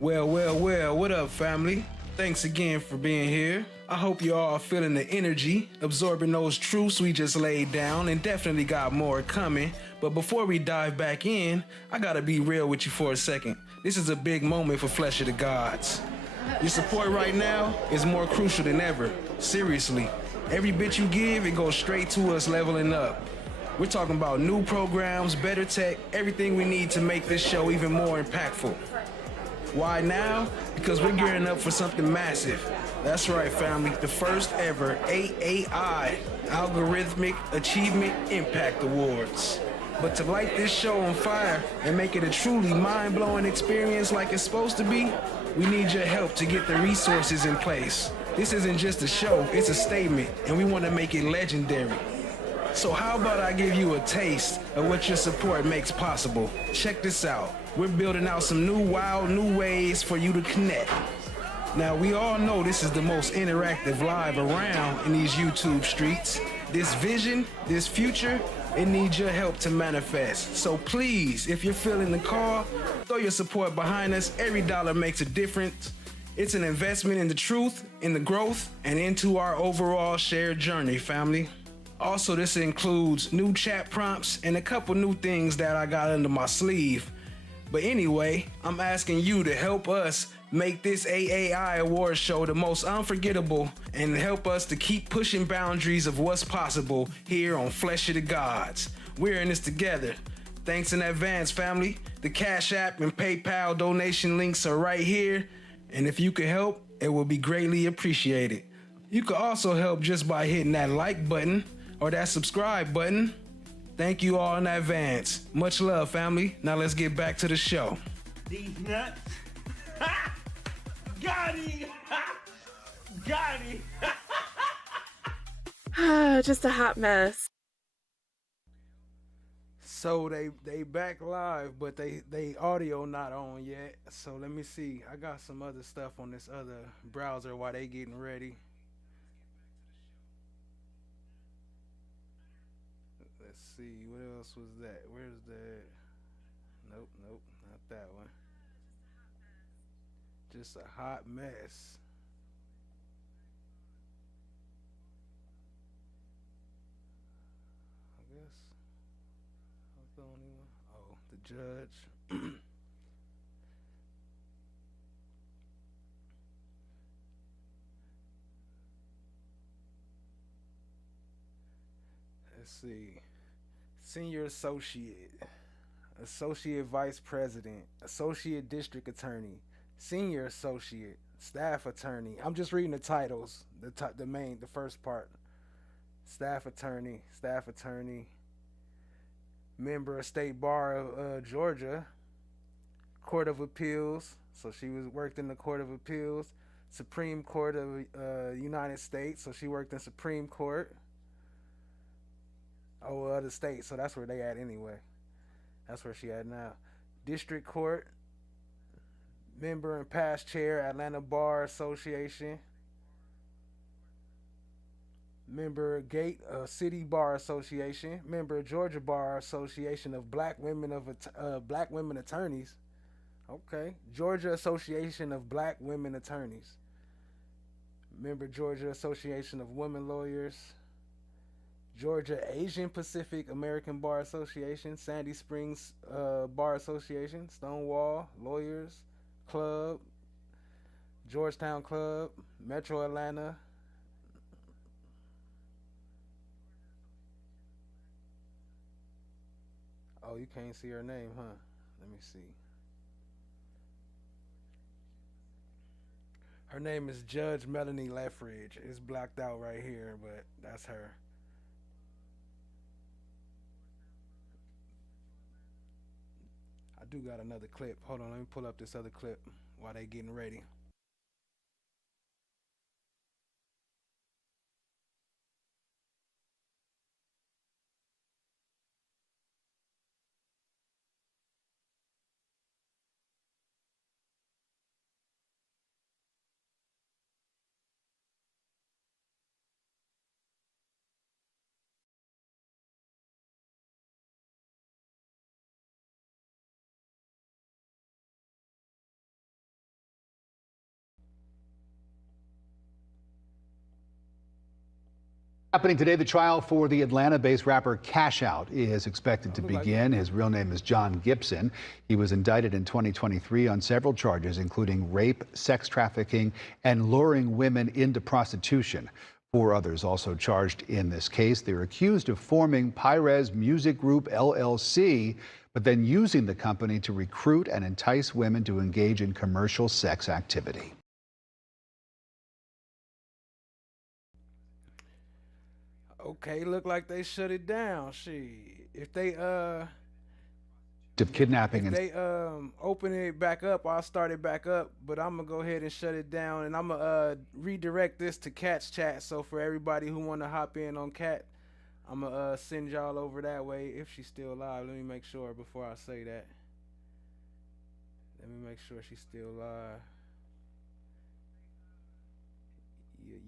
Well, what up, family? Thanks again for being here. I hope you all are feeling the energy, absorbing those truths we just laid down, and definitely got more coming. But before we dive back in, I gotta be real with you for a second. This is a big moment for Flesh of the Gods. Your support right now is more crucial than ever. Seriously, every bit you give, it goes straight to us leveling up. We're talking about new programs, better tech, everything we need to make this show even more impactful. Why now? Because we're gearing up for something massive. That's right, family. The first ever AAI, Algorithmic Achievement Impact Awards. But to light this show on fire and make it a truly mind-blowing experience like it's supposed to be, we need your help to get the resources in place. This isn't just a show, it's a statement, and we want to make it legendary. So how about I give you a taste of what your support makes possible? Check this out. We're building out some wild new ways for you to connect. Now, we all know this is the most interactive live around in these YouTube streets. This vision, this future, it needs your help to manifest. So please, if you're feeling the call, throw your support behind us. Every dollar makes a difference. It's an investment in the truth, in the growth, and into our overall shared journey, family. Also, this includes new chat prompts and a couple new things that I got under my sleeve. But anyway, I'm asking you to help us make this AAI award show the most unforgettable and help us to keep pushing boundaries of what's possible here on Flesh of the Gods. We're in this together. Thanks in advance, family. The Cash App and PayPal donation links are right here. And if you could help, it will be greatly appreciated. You could also help just by hitting that like button or that subscribe button. Thank you all in advance. Much love, family. Now let's get back to the show. These nuts. Got him. Got him. Just a hot mess. So they back live, but they audio not on yet. So let me see. I got some other stuff on this other browser while they getting ready. Let's see, what else was that? Where's that? Nope, not that one. Just a hot mess. I guess I was the only one. Oh, the judge. Let's see. Senior Associate, Associate Vice President, Associate District Attorney, Senior Associate, Staff Attorney. I'm just reading the titles, the first part. Staff Attorney, Member of State Bar of Georgia, Court of Appeals. So she worked in the Court of Appeals, Supreme Court of United States. So she worked in Supreme Court. Oh, other states, so that's where they at anyway. That's where she at now. District Court, member and past chair, Atlanta Bar Association. Member Gate City Bar Association. Member Georgia Bar Association of Black Women Attorneys. Okay, Georgia Association of Black Women Attorneys. Member Georgia Association of Women Lawyers. Georgia Asian Pacific American Bar Association, Sandy Springs Bar Association, Stonewall Lawyers Club, Georgetown Club, Metro Atlanta. Oh, you can't see her name, huh? Let me see. Her name is Judge Melanie Leffridge. It's blacked out right here, but that's her. I do got another clip. Hold on, let me pull up this other clip while they getting ready. Happening today, the trial for the Atlanta-based rapper Cash Out is expected to begin. His real name is John Gibson. He was indicted in 2023 on several charges, including rape, sex trafficking, and luring women into prostitution. 4 others also charged in this case. They're accused of forming Pires Music Group LLC, but then using the company to recruit and entice women to engage in commercial sex activity. Okay, look like they shut it down. If they of kidnapping if they open it back up, I'll start it back up. But I'm gonna go ahead and shut it down, and I'm gonna redirect this to Cat's chat. So for everybody who wanna hop in on Cat, I'm gonna send y'all over that way if she's still alive. Let me make sure before I say that. Let me make sure she's still alive.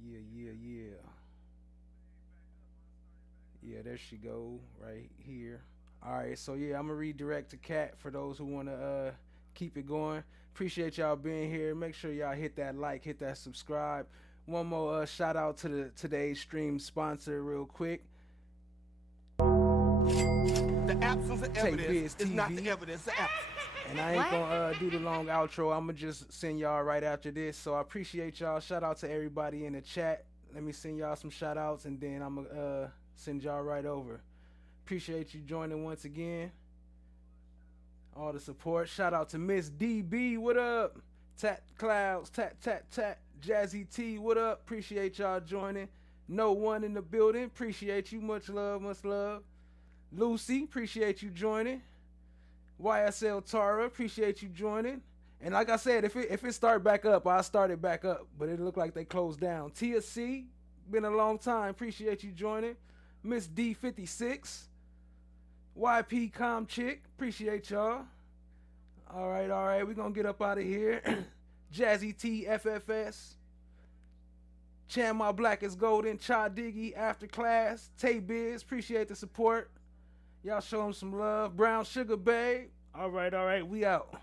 Yeah. Yeah, there she go, right here. All right, so yeah, I'm gonna redirect to Cat for those who wanna keep it going. Appreciate y'all being here. Make sure y'all hit that like, hit that subscribe. One more shout out to today's stream sponsor real quick. The absence of evidence is not the evidence of absence. And I ain't gonna do the long outro. I'm gonna just send y'all right after this. So I appreciate y'all. Shout out to everybody in the chat. Let me send y'all some shout outs, and then I'm gonna send y'all right over. Appreciate you joining once again. All the support. Shout out to Miss DB. What up? Tat Clouds. Tat. Jazzy T. What up? Appreciate y'all joining. No One in the building. Appreciate you. Much love. Lucy. Appreciate you joining. YSL Tara. Appreciate you joining. And like I said, if it start back up, I'll start it back up. But it looked like they closed down. Tia C. Been a long time. Appreciate you joining. Miss D56. YP Com Chick. Appreciate y'all. All right. We're going to get up out of here. Jazzy T FFS. Chan My Black is Golden. Cha Diggy After Class. Tay Biz. Appreciate the support. Y'all show them some love. Brown Sugar Babe. All right. We out.